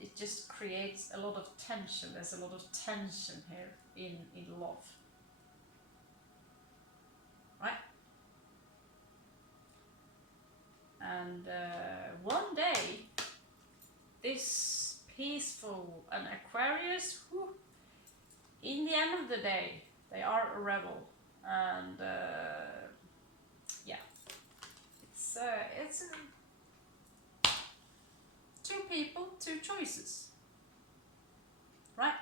It just creates a lot of tension. There's a lot of tension here in love. Right? And one day, this peaceful and Aquarius, whew, in the end of the day, they are a rebel, and yeah, it's two people, two choices, right?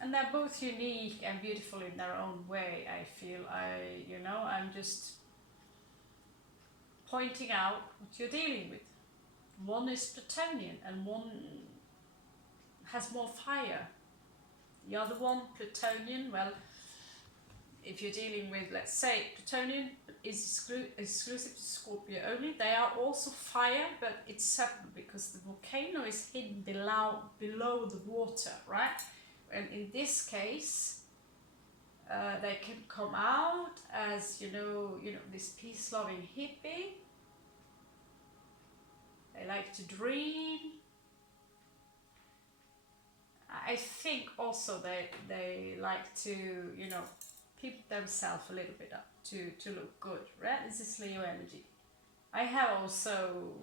And they're both unique and beautiful in their own way. I feel I'm just pointing out what you're dealing with. One is Plutonian and one has more fire. The other one, Plutonian, well, if you're dealing with, let's say, Plutonian is exclusive to Scorpio only. They are also fire, but it's separate because the volcano is hidden below the water, right? And in this case, they can come out as this peace-loving hippie. They like to dream. I think also they like to keep themselves a little bit up to look good, right? This is Leo energy. I have also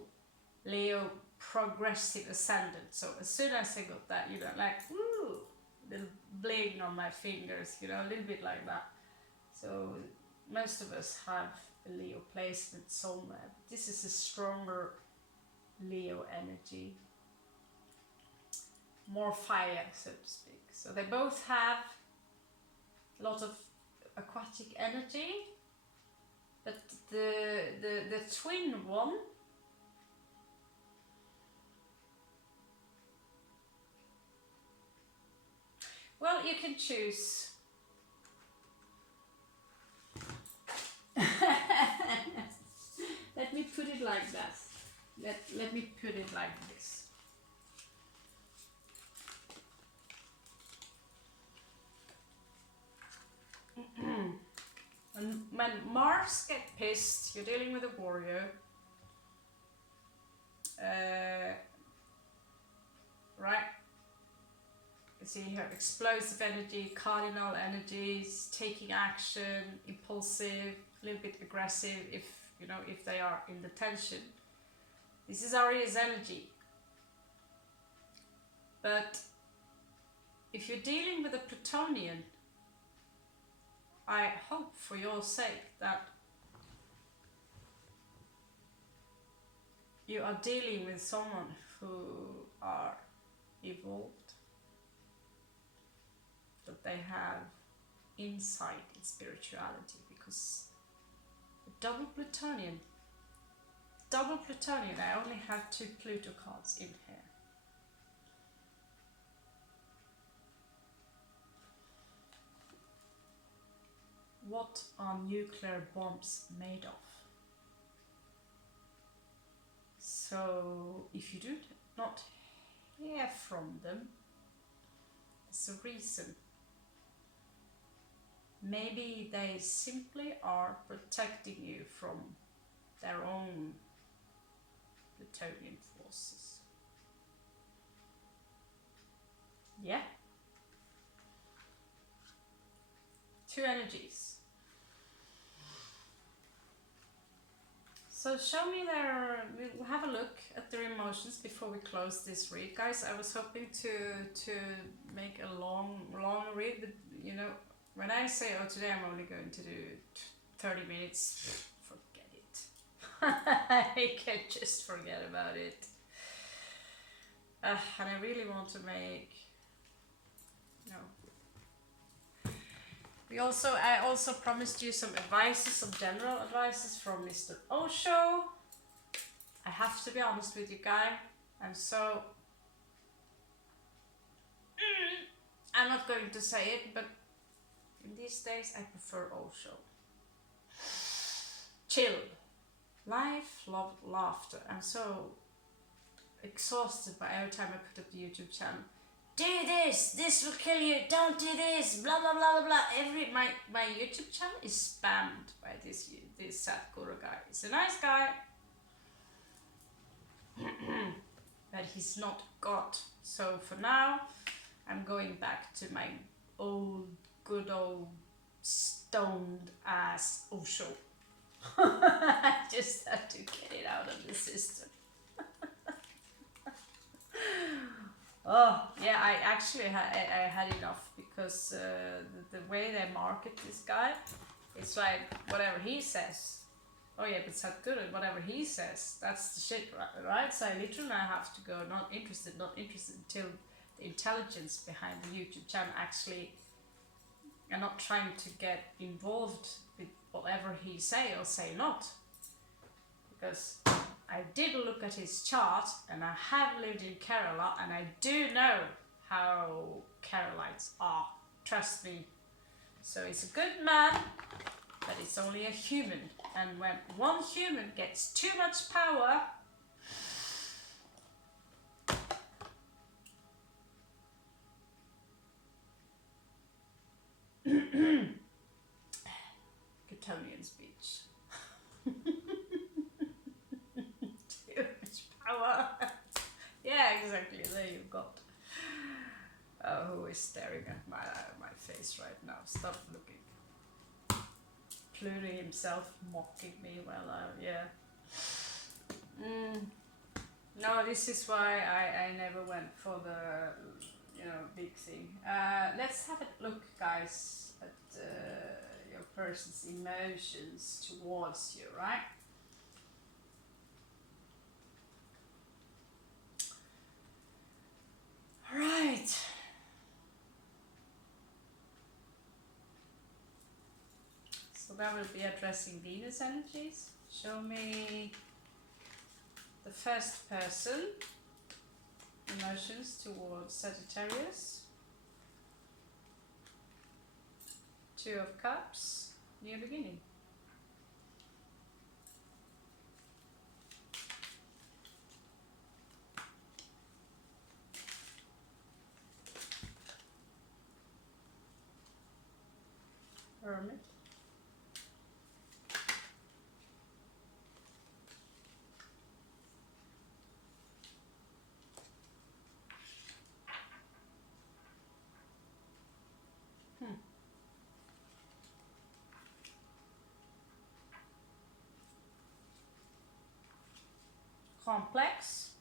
Leo progressive ascendant, so as soon as I got that, like woo, little bling on my fingers, a little bit like that. So most of us have a Leo placement somewhere. This is a stronger Leo energy, more fire, so to speak. So they both have a lot of aquatic energy, but the twin one, well, you can choose. Let me put it like that. Let me put it like this. And when Mars get pissed, you're dealing with a warrior. Right? You see here, explosive energy, cardinal energies, taking action, impulsive, a little bit aggressive if they are in the tension. This is Aries energy. But if you're dealing with a Plutonian, I hope for your sake that you are dealing with someone who are evolved, that they have insight in spirituality, because the double Plutonian, I only have 2 Pluto cards in here. What are nuclear bombs made of? So if you do not hear from them, there's a reason. Maybe they simply are protecting you from their own Plutonian forces. Yeah? 2 energies. So show me we'll have a look at their emotions before we close this read. Guys, I was hoping to make a long read, but when I say, oh, today I'm only going to do 30 minutes, forget it. I can just forget about it. And I really want to make, I also promised you some general advices from Mr. Osho. I have to be honest with you guys. I'm not going to say it, but in these days I prefer Osho. Chill. Life, love, laughter. I'm so exhausted by every time I put up the YouTube channel. Do this will kill you, don't do this, blah blah blah blah blah. My YouTube channel is spammed by this Sadhguru guy. He's a nice guy, but he's not God. So for now, I'm going back to my good old stoned ass Osho. I just have to get it out of the system. Oh yeah, I actually I had enough, because the way they market this guy, it's like whatever he says, Oh yeah, but Saturn, whatever he says, that's the shit, right? So literally I have to go not interested until the intelligence behind the YouTube channel actually, and not trying to get involved with whatever he say or say not. Because I did look at his chart and I have lived in Kerala and I do know how Keralites are. Trust me. So he's a good man, but it's only a human. And when one human gets too much power, Centaurians beach. Too much power. Yeah, exactly. There you got. Who is staring at my face right now? Stop looking. Including himself mocking me. Well, yeah. No, this is why I never went for the big thing. Let's have a look, guys, at your person's emotions towards you, right? Right. So that will be addressing Venus energies. Show me the first person emotions towards Sagittarius. Two of Cups, new beginning. Hermit. Complex.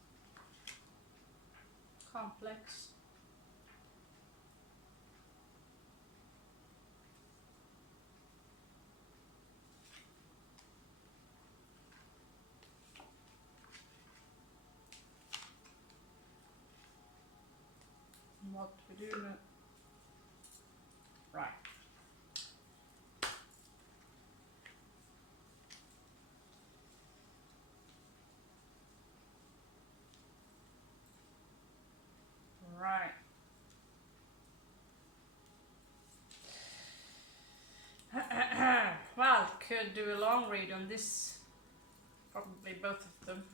What we do now. Right. Right. Well, could do a long read on this. Probably both of them.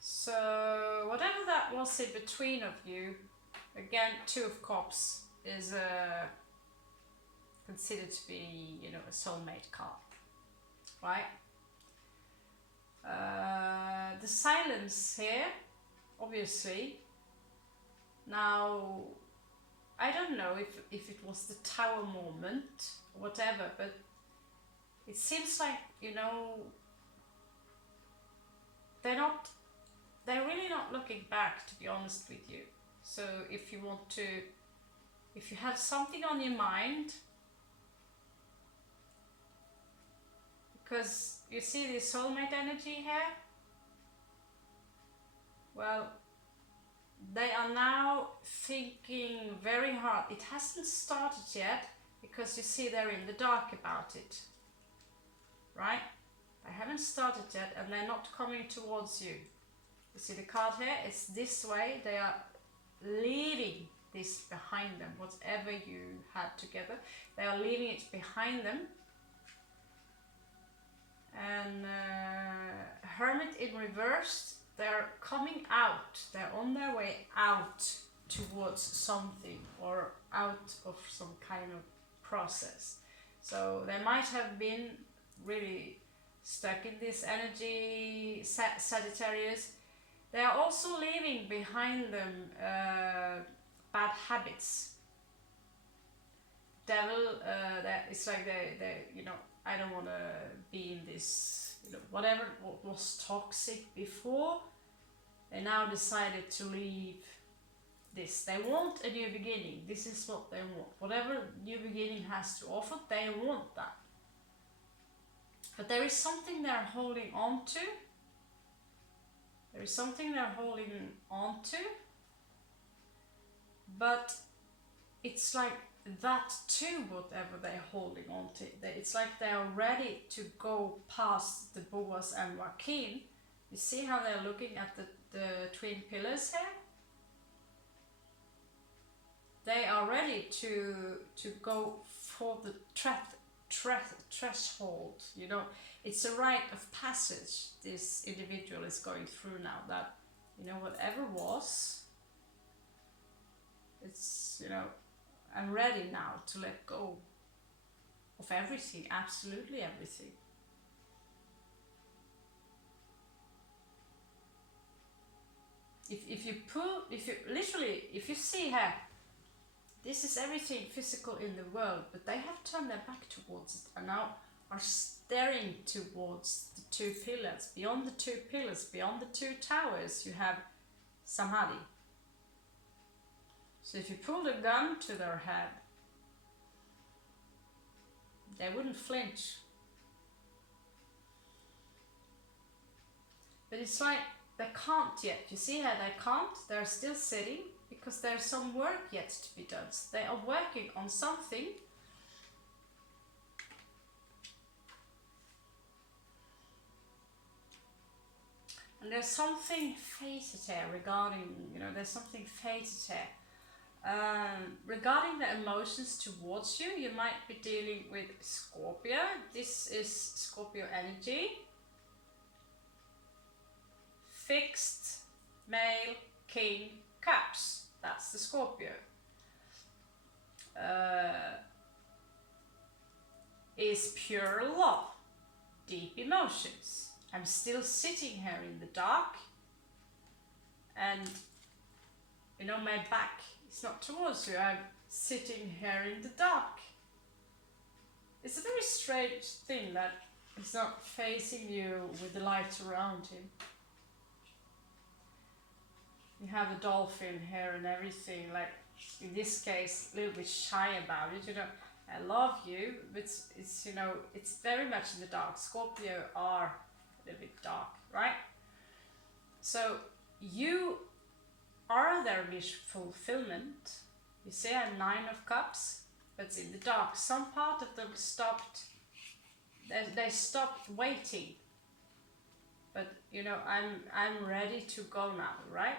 So, whatever that was in between of you, again, Two of Cups is considered to be, a soulmate card, right? The silence here, obviously. Now, I don't know if it was the Tower moment or whatever, but it seems like, they're really not looking back, to be honest with you. So if you have something on your mind, because you see this soulmate energy here, well, they are now thinking very hard. It hasn't started yet, because you see they're in the dark about it, right? They haven't started yet, and they're not coming towards you. You see the card here, it's this way. They are leaving this behind them, whatever you had together. They are leaving it behind them. And Hermit in reverse, they're coming out. They're on their way out towards something, or out of some kind of process. So they might have been really stuck in this energy, Sagittarius. They are also leaving behind them bad habits. Devil, it's like they I don't want to be in this, whatever was toxic before, they now decided to leave this. They want a new beginning. This is what they want. Whatever new beginning has to offer, they want that. But there is something they're holding on to. There is something they're holding on to. But it's like that too, whatever they're holding on to. It's like they're ready to go past the Boaz and Joaquin. You see how they're looking at the twin pillars here? They are ready to go for the threshold, you know. It's a rite of passage this individual is going through now, that, you know, whatever was, it's, you know, I'm ready now to let go of everything, absolutely everything. If you see here, this is everything physical in the world, but they have turned their back towards it and now are staring towards the two pillars. Beyond the two pillars, beyond the two towers, you have Samadhi. So if you pulled a gun to their head, they wouldn't flinch. But it's like they can't yet. You see how they can't? They're still sitting because there's some work yet to be done. So they are working on something. And there's something fated here regarding, you know, there's something fated here. Regarding the emotions towards you, you might be dealing with Scorpio. This is Scorpio energy. Fixed male king cups. That's the Scorpio. Is pure love, deep emotions. I'm still sitting here in the dark, and you know, my back is not towards you. I'm sitting here in the dark. It's a very strange thing that he's not facing you with the light around him. You have a dolphin here and everything, like in this case a little bit shy about it, you know. I love you, but it's you know, it's very much in the dark. Scorpio are a little bit dark, right? So you are their wish fulfillment. You see I have 9 of cups, but it's in the dark. Some part of them stopped, they stopped waiting. But you know, I'm ready to go now, right?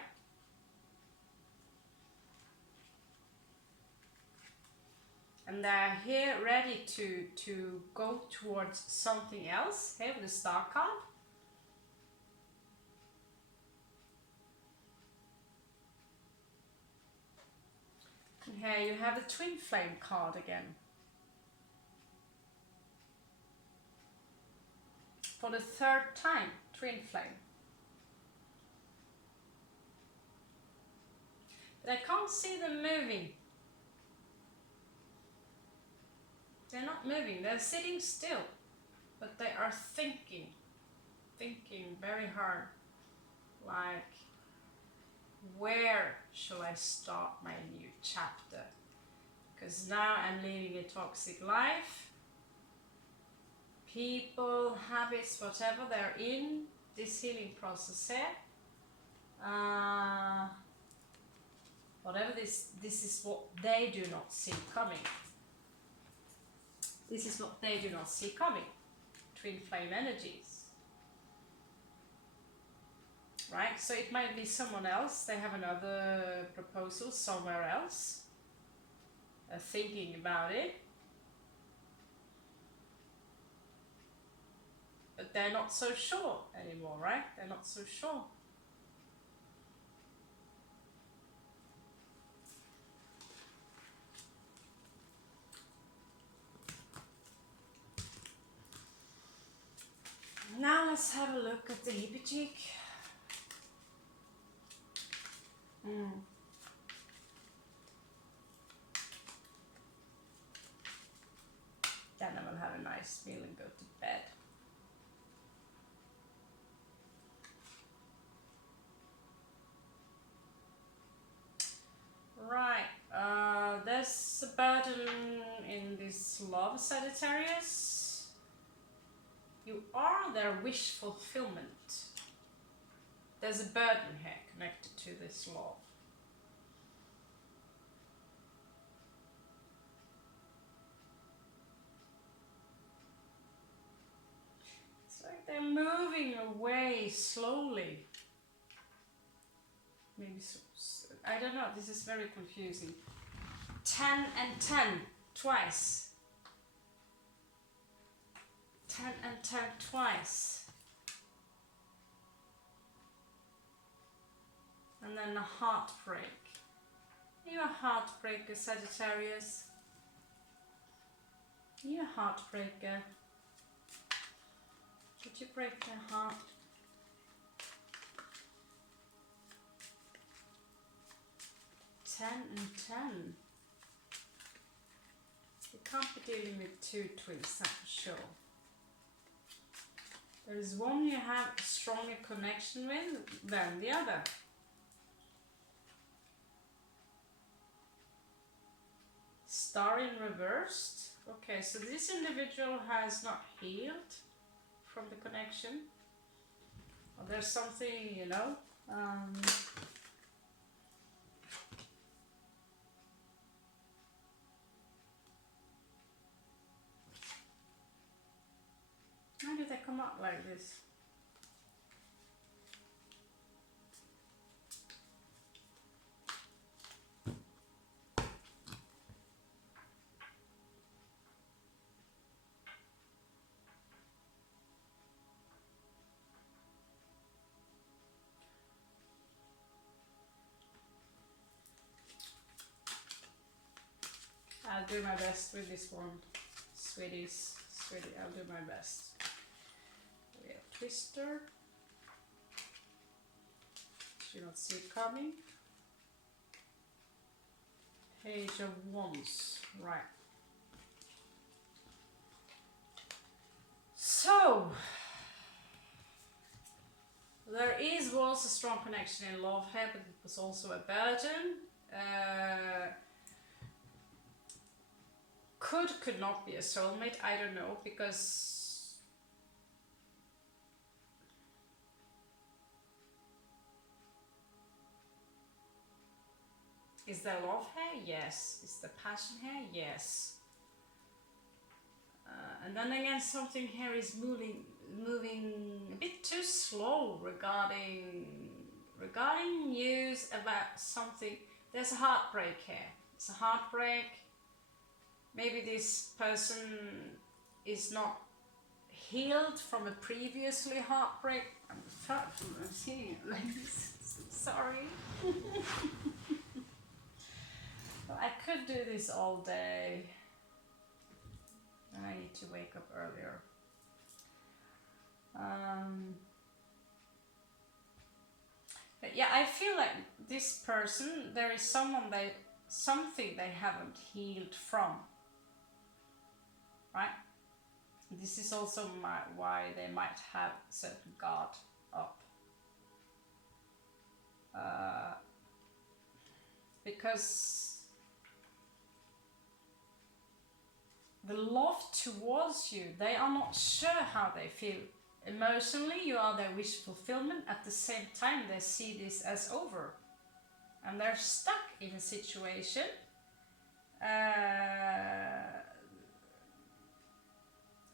And they're here ready to go towards something else. Here with the star card. And here you have the twin flame card again. For the 3rd time, twin flame. But I can't see them moving. They're not moving, they're sitting still, but they are thinking very hard, like, where shall I start my new chapter? Because now I'm living a toxic life, people, habits, whatever, they're in this healing process here. Whatever this is what they do not see coming. This is what they do not see coming. Twin flame energies. Right? So it might be someone else. They have another proposal somewhere else. Thinking about it. But they're not so sure anymore, right? They're not so sure. Now let's have a look at the hippie chick. Then I will have a nice meal and go to bed. Right, there's a burden in this love, Sagittarius. You are their wish fulfillment. There's a burden here connected to this love. It's like they're moving away slowly. Maybe so, I don't know, this is very confusing. 10 and 10 twice. 10 and 10 twice. And then a heartbreak. You're a heartbreaker, Sagittarius. You're a heartbreaker. Did you break their heart? Ten and 10. You can't be dealing with two twins, that's for sure. There is one you have a stronger connection with than the other. Star in reversed. Okay, so this individual has not healed from the connection. Or there's something, you know. How did they come up like this? I'll do my best with this one, sweeties. Sweetie, I'll do my best. We have Twister. Did you not see it coming? Page of Wands, right. So, there was a strong connection in love here, but it was also a burden. Could not be a soulmate, I don't know, because is there love here? Yes. Is there passion here? Yes. And then again, something here is moving a bit too slow regarding news about something. There's a heartbreak here. It's a heartbreak. Maybe this person is not healed from a previously heartbreak. I'm seeing it like this. Sorry. Well, I could do this all day. And I need to wake up earlier. But yeah, I feel like this person, there is something they haven't healed from. Right? This is also why they might have a certain guard up. Because the love towards you, they are not sure how they feel. Emotionally, you are their wish fulfillment. At the same time, they see this as over. And they're stuck in a situation.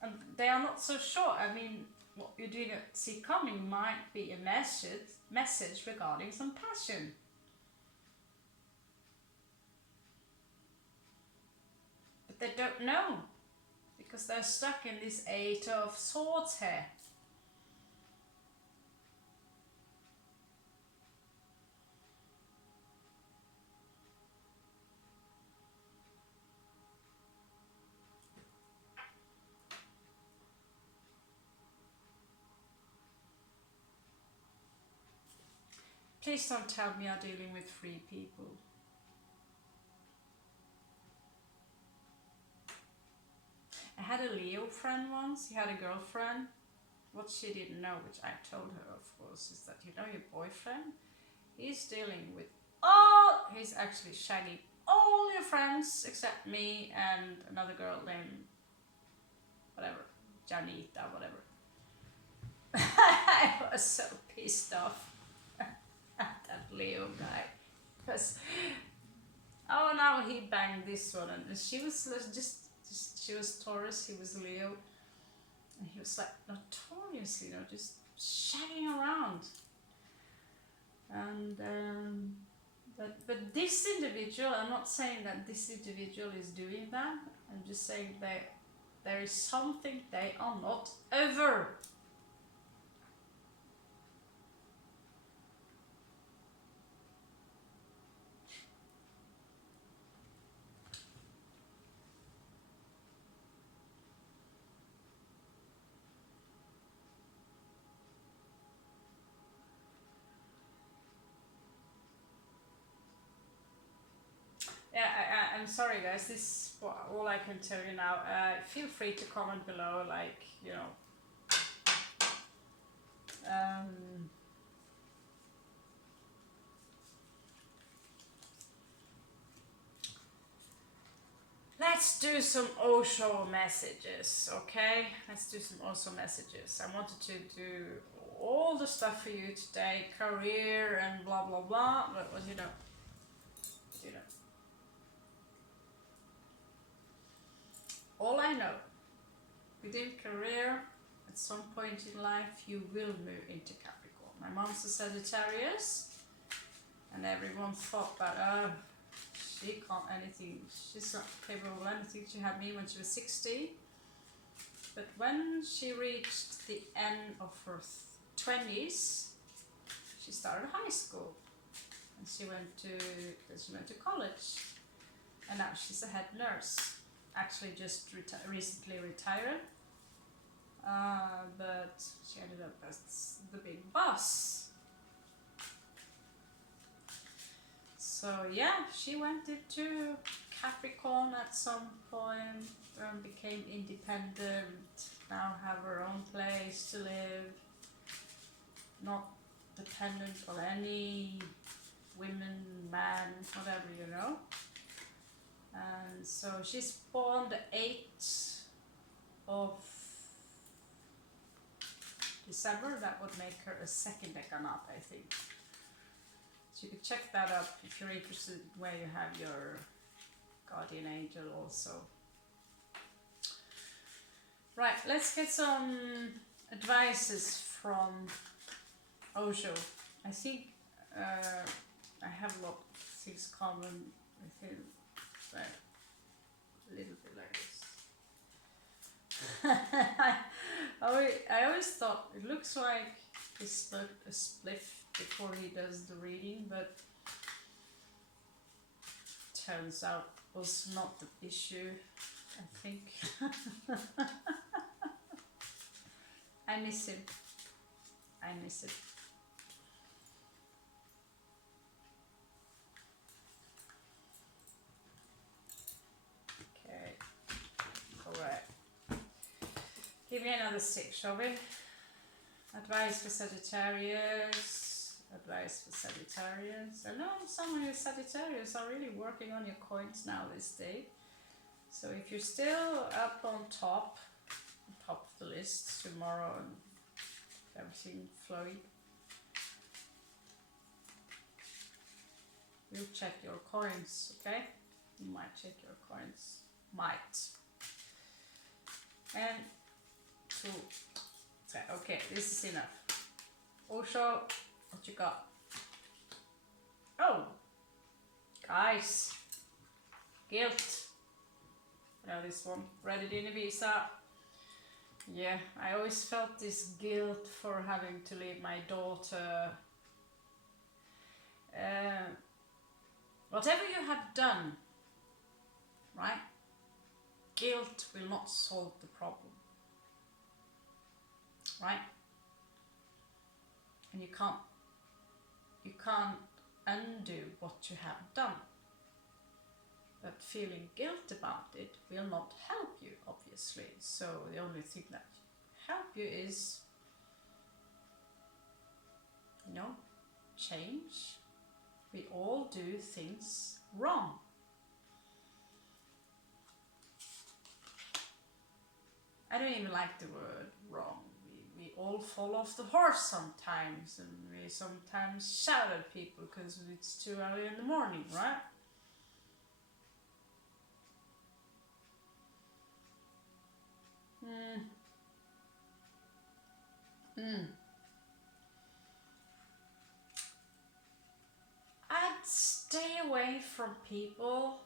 And they are not so sure. I mean, what you didn't see coming might be a message regarding some passion. But they don't know, because they're stuck in this 8 of Swords here. Please don't tell me you're dealing with 3 people. I had a Leo friend once. He had a girlfriend. What she didn't know, which I told her, of course, is that, you know, your boyfriend, he's dealing with he's actually shagging all your friends except me and another girl named whatever, Janita, whatever. I was so pissed off at that Leo guy. Because, oh, now he banged this one, and she was just she was Taurus, he was Leo, and he was like notoriously, just shagging around. And but this individual, I'm not saying that this individual is doing that. I'm just saying that there is something they are not over. Yeah, I'm sorry guys, this is all I can tell you now. Feel free to comment below, like, let's do some Osho messages, okay? Let's do some Osho messages. I wanted to do all the stuff for you today, career and blah blah blah, but all I know, within career, at some point in life, you will move into Capricorn. My mom's a Sagittarius, and everyone thought that, she can't anything, she's not capable of anything. She had me when she was 60. But when she reached the end of her 20s, she started high school. And she went to college. And now she's a head nurse. Actually just recently retired, but she ended up as the big boss. So yeah, she went into Capricorn at some point, became independent, now have her own place to live, not dependent on any women, man, whatever, And so she's born the 8th of December. That would make her a second decanat, I think. So you could check that up if you're interested in where you have your guardian angel also. Right, let's get some advices from Osho. I think I have a lot of things common with him. A little bit like this. I always thought it looks like he smoked a spliff before he does the reading, but turns out was not the issue, I think. I miss him. I miss him. Give me another 6, shall we? Advice for Sagittarius. Advice for Sagittarius. I know some of you Sagittarius are really working on your coins now this day. So if you're still up on top of the list tomorrow and everything flowing, you'll check your coins, okay? You might check your coins. Might. And 2, 3. Okay, this is enough. Osho, what you got? Oh, guys, guilt. You know this one, read it in Ibiza. Yeah, I always felt this guilt for having to leave my daughter. Whatever you have done, right? Guilt will not solve the problem. Right? And you can't undo what you have done. But feeling guilt about it will not help you, obviously. So the only thing that help you is, change. We all do things wrong. I don't even like the word wrong. We we all fall off the horse sometimes, and we sometimes shout at people because it's too early in the morning, right? I'd stay away from people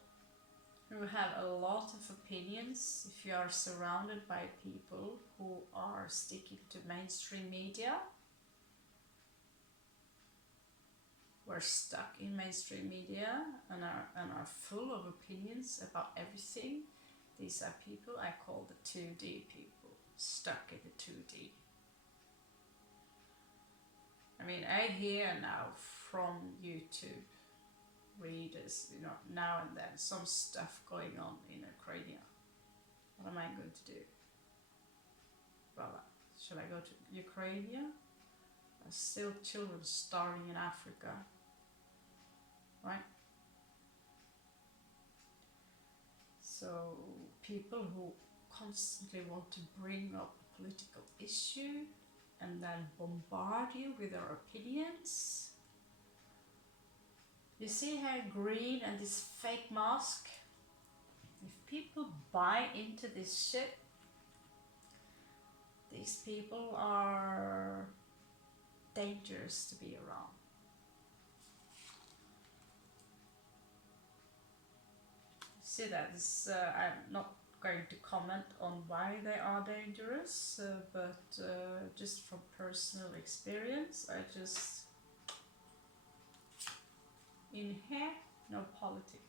who have a lot of opinions if you are surrounded by people who are sticking to mainstream media. We're stuck in mainstream media and are full of opinions about everything. These are people I call the 2D people, stuck in the 2D. I mean, I hear now from YouTube readers, you know, now and then, some stuff going on in Ukraine. What am I going to do? Well, shall I go to Ukraine? There's still children starving in Africa, right? So people who constantly want to bring up a political issue and then bombard you with their opinions. You see here green and this fake mask? If people buy into this shit, these people are dangerous to be around. See that this, I'm not going to comment on why they are dangerous, but just from personal experience, I just, in here, no politic.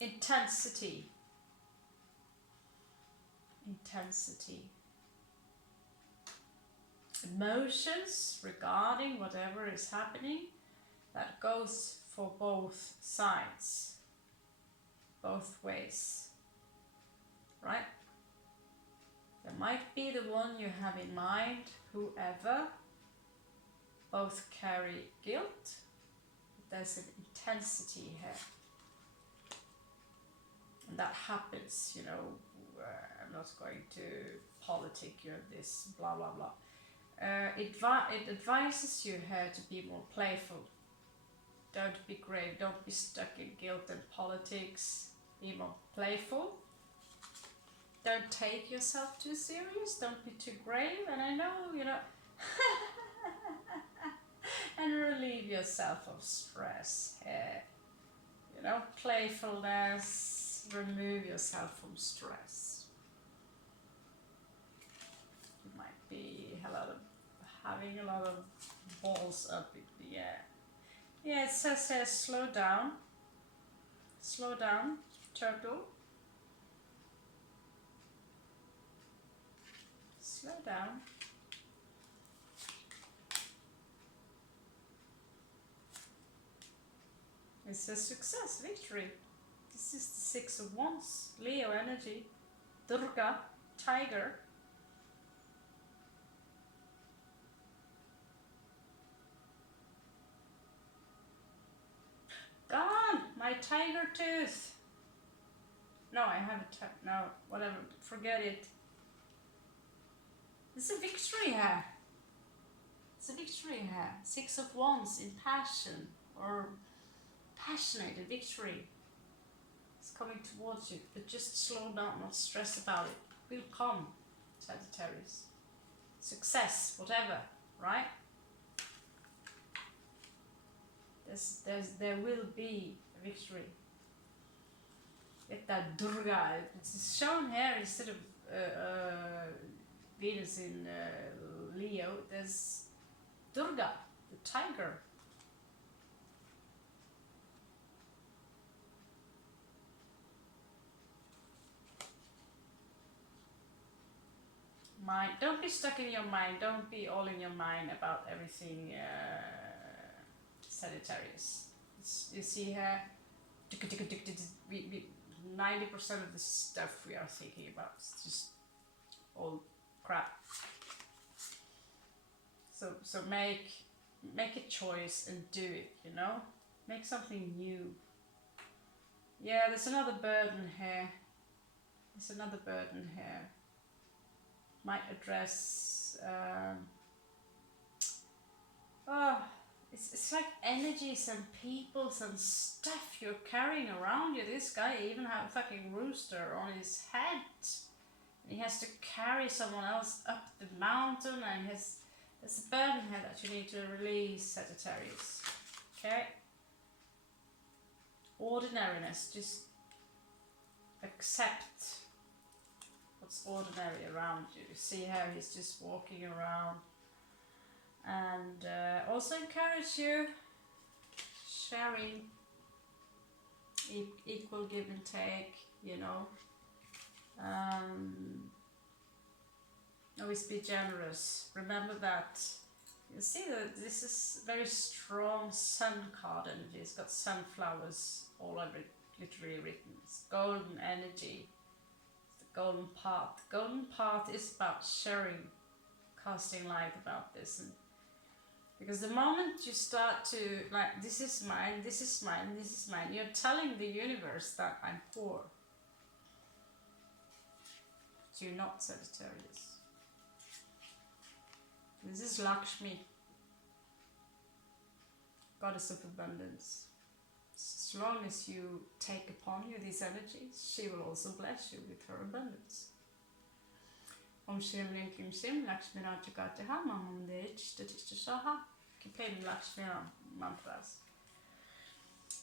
Intensity. Emotions regarding whatever is happening, that goes for both sides, both ways, right? There might be the one you have in mind, whoever, both carry guilt, but there's an intensity here. And that happens, you know, I'm not going to politic you this, blah, blah, blah. It advises you here to be more playful. Don't be grave, don't be stuck in guilt and politics. Be more playful. Don't take yourself too serious, don't be too grave, and I know, you know, and relieve yourself of stress here. You know, playfulness, remove yourself from stress. You might be having a lot of balls up in the air. Yeah, it says here, slow down, turtle. Slow down. It says success, victory. This is the 6 of Wands, Leo energy, Durga, tiger. Gone! My tiger tooth! No, I haven't. No, whatever. Forget it. It's a victory here. It's a victory here. 6 of Wands in passion or passionate victory. It's coming towards you, but just slow down, not stress about it. It will come, Sagittarius. Success, whatever, right? There will be a victory. Get that Durga. It's shown here instead of Venus in Leo. There's Durga, the tiger. Mind. Don't be stuck in your mind. Don't be all in your mind about everything. Sagittarius. You see here, 90% of the stuff we are thinking about is just all crap. So make a choice and do it, you know? Make something new. Yeah, there's another burden here. might address oh, it's like energies and peoples and stuff you're carrying around you. This guy even have a fucking rooster on his head. And he has to carry someone else up the mountain, and there's a burden here that you need to release, Sagittarius. Okay? Ordinariness, just accept what's ordinary around you. See how he's just walking around. And also encourage you sharing, equal give and take, you know. Always be generous. Remember that. You see that this is very strong sun card energy. It's got sunflowers all over it, literally written. It's golden energy. It's the golden path. The golden path is about sharing, casting light about this. And because the moment you start to, like, this is mine, this is mine, this is mine, you're telling the universe that I'm poor. But you're not, Sagittarius. This is Lakshmi, goddess of abundance. As long as you take upon you these energies, she will also bless you with her abundance. Om Shrim Lim Kim Shrim Lakshmi Rajagataha Mamam Derich Tatishaha. Keep playing Lakshmi mantras.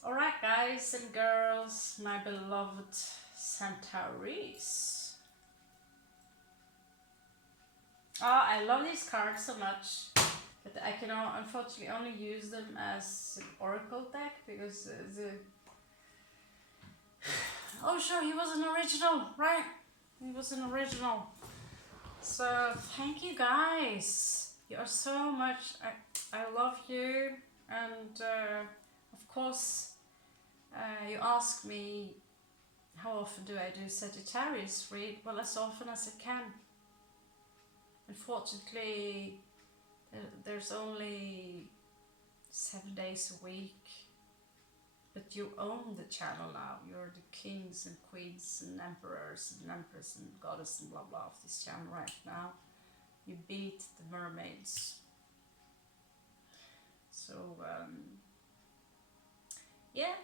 Alright, guys and girls, my beloved Centaurians. Oh, I love these cards so much, but I can unfortunately only use them as an oracle deck because oh sure, he was an original, right? He was an original. So thank you guys. You are so much. I love you, and of course you ask me how often do I do Sagittarius read? Well, as often as I can. Unfortunately, there's only 7 days a week, but you own the channel now. You're the kings and queens and emperors and empress and goddess and blah blah of this channel right now. You beat the mermaids. So yeah,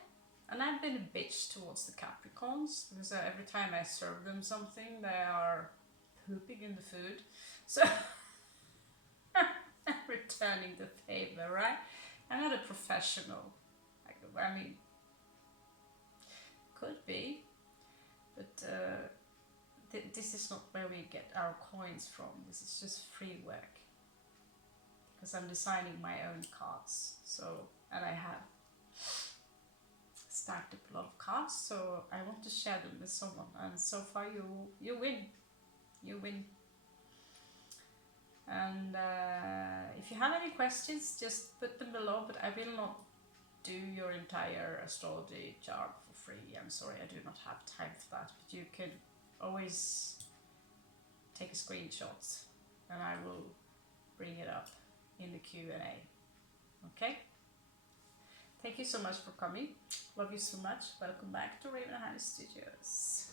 and I've been a bitch towards the Capricorns because every time I serve them something, they are pooping in the food. So I'm returning the favor, right? I'm not a professional. I mean, could be, but this is not where we get our coins from. This is just free work because I'm designing my own cards. So, and I have stacked up a lot of cards, so I want to share them with someone. And so far, you win. You win. And if you have any questions, just put them below, but I will not do your entire astrology chart for free. I'm sorry, I do not have time for that, but you can always take a screenshot and I will bring it up in the Q&A. Okay? Thank you so much for coming. Love you so much. Welcome back to Raven Studios.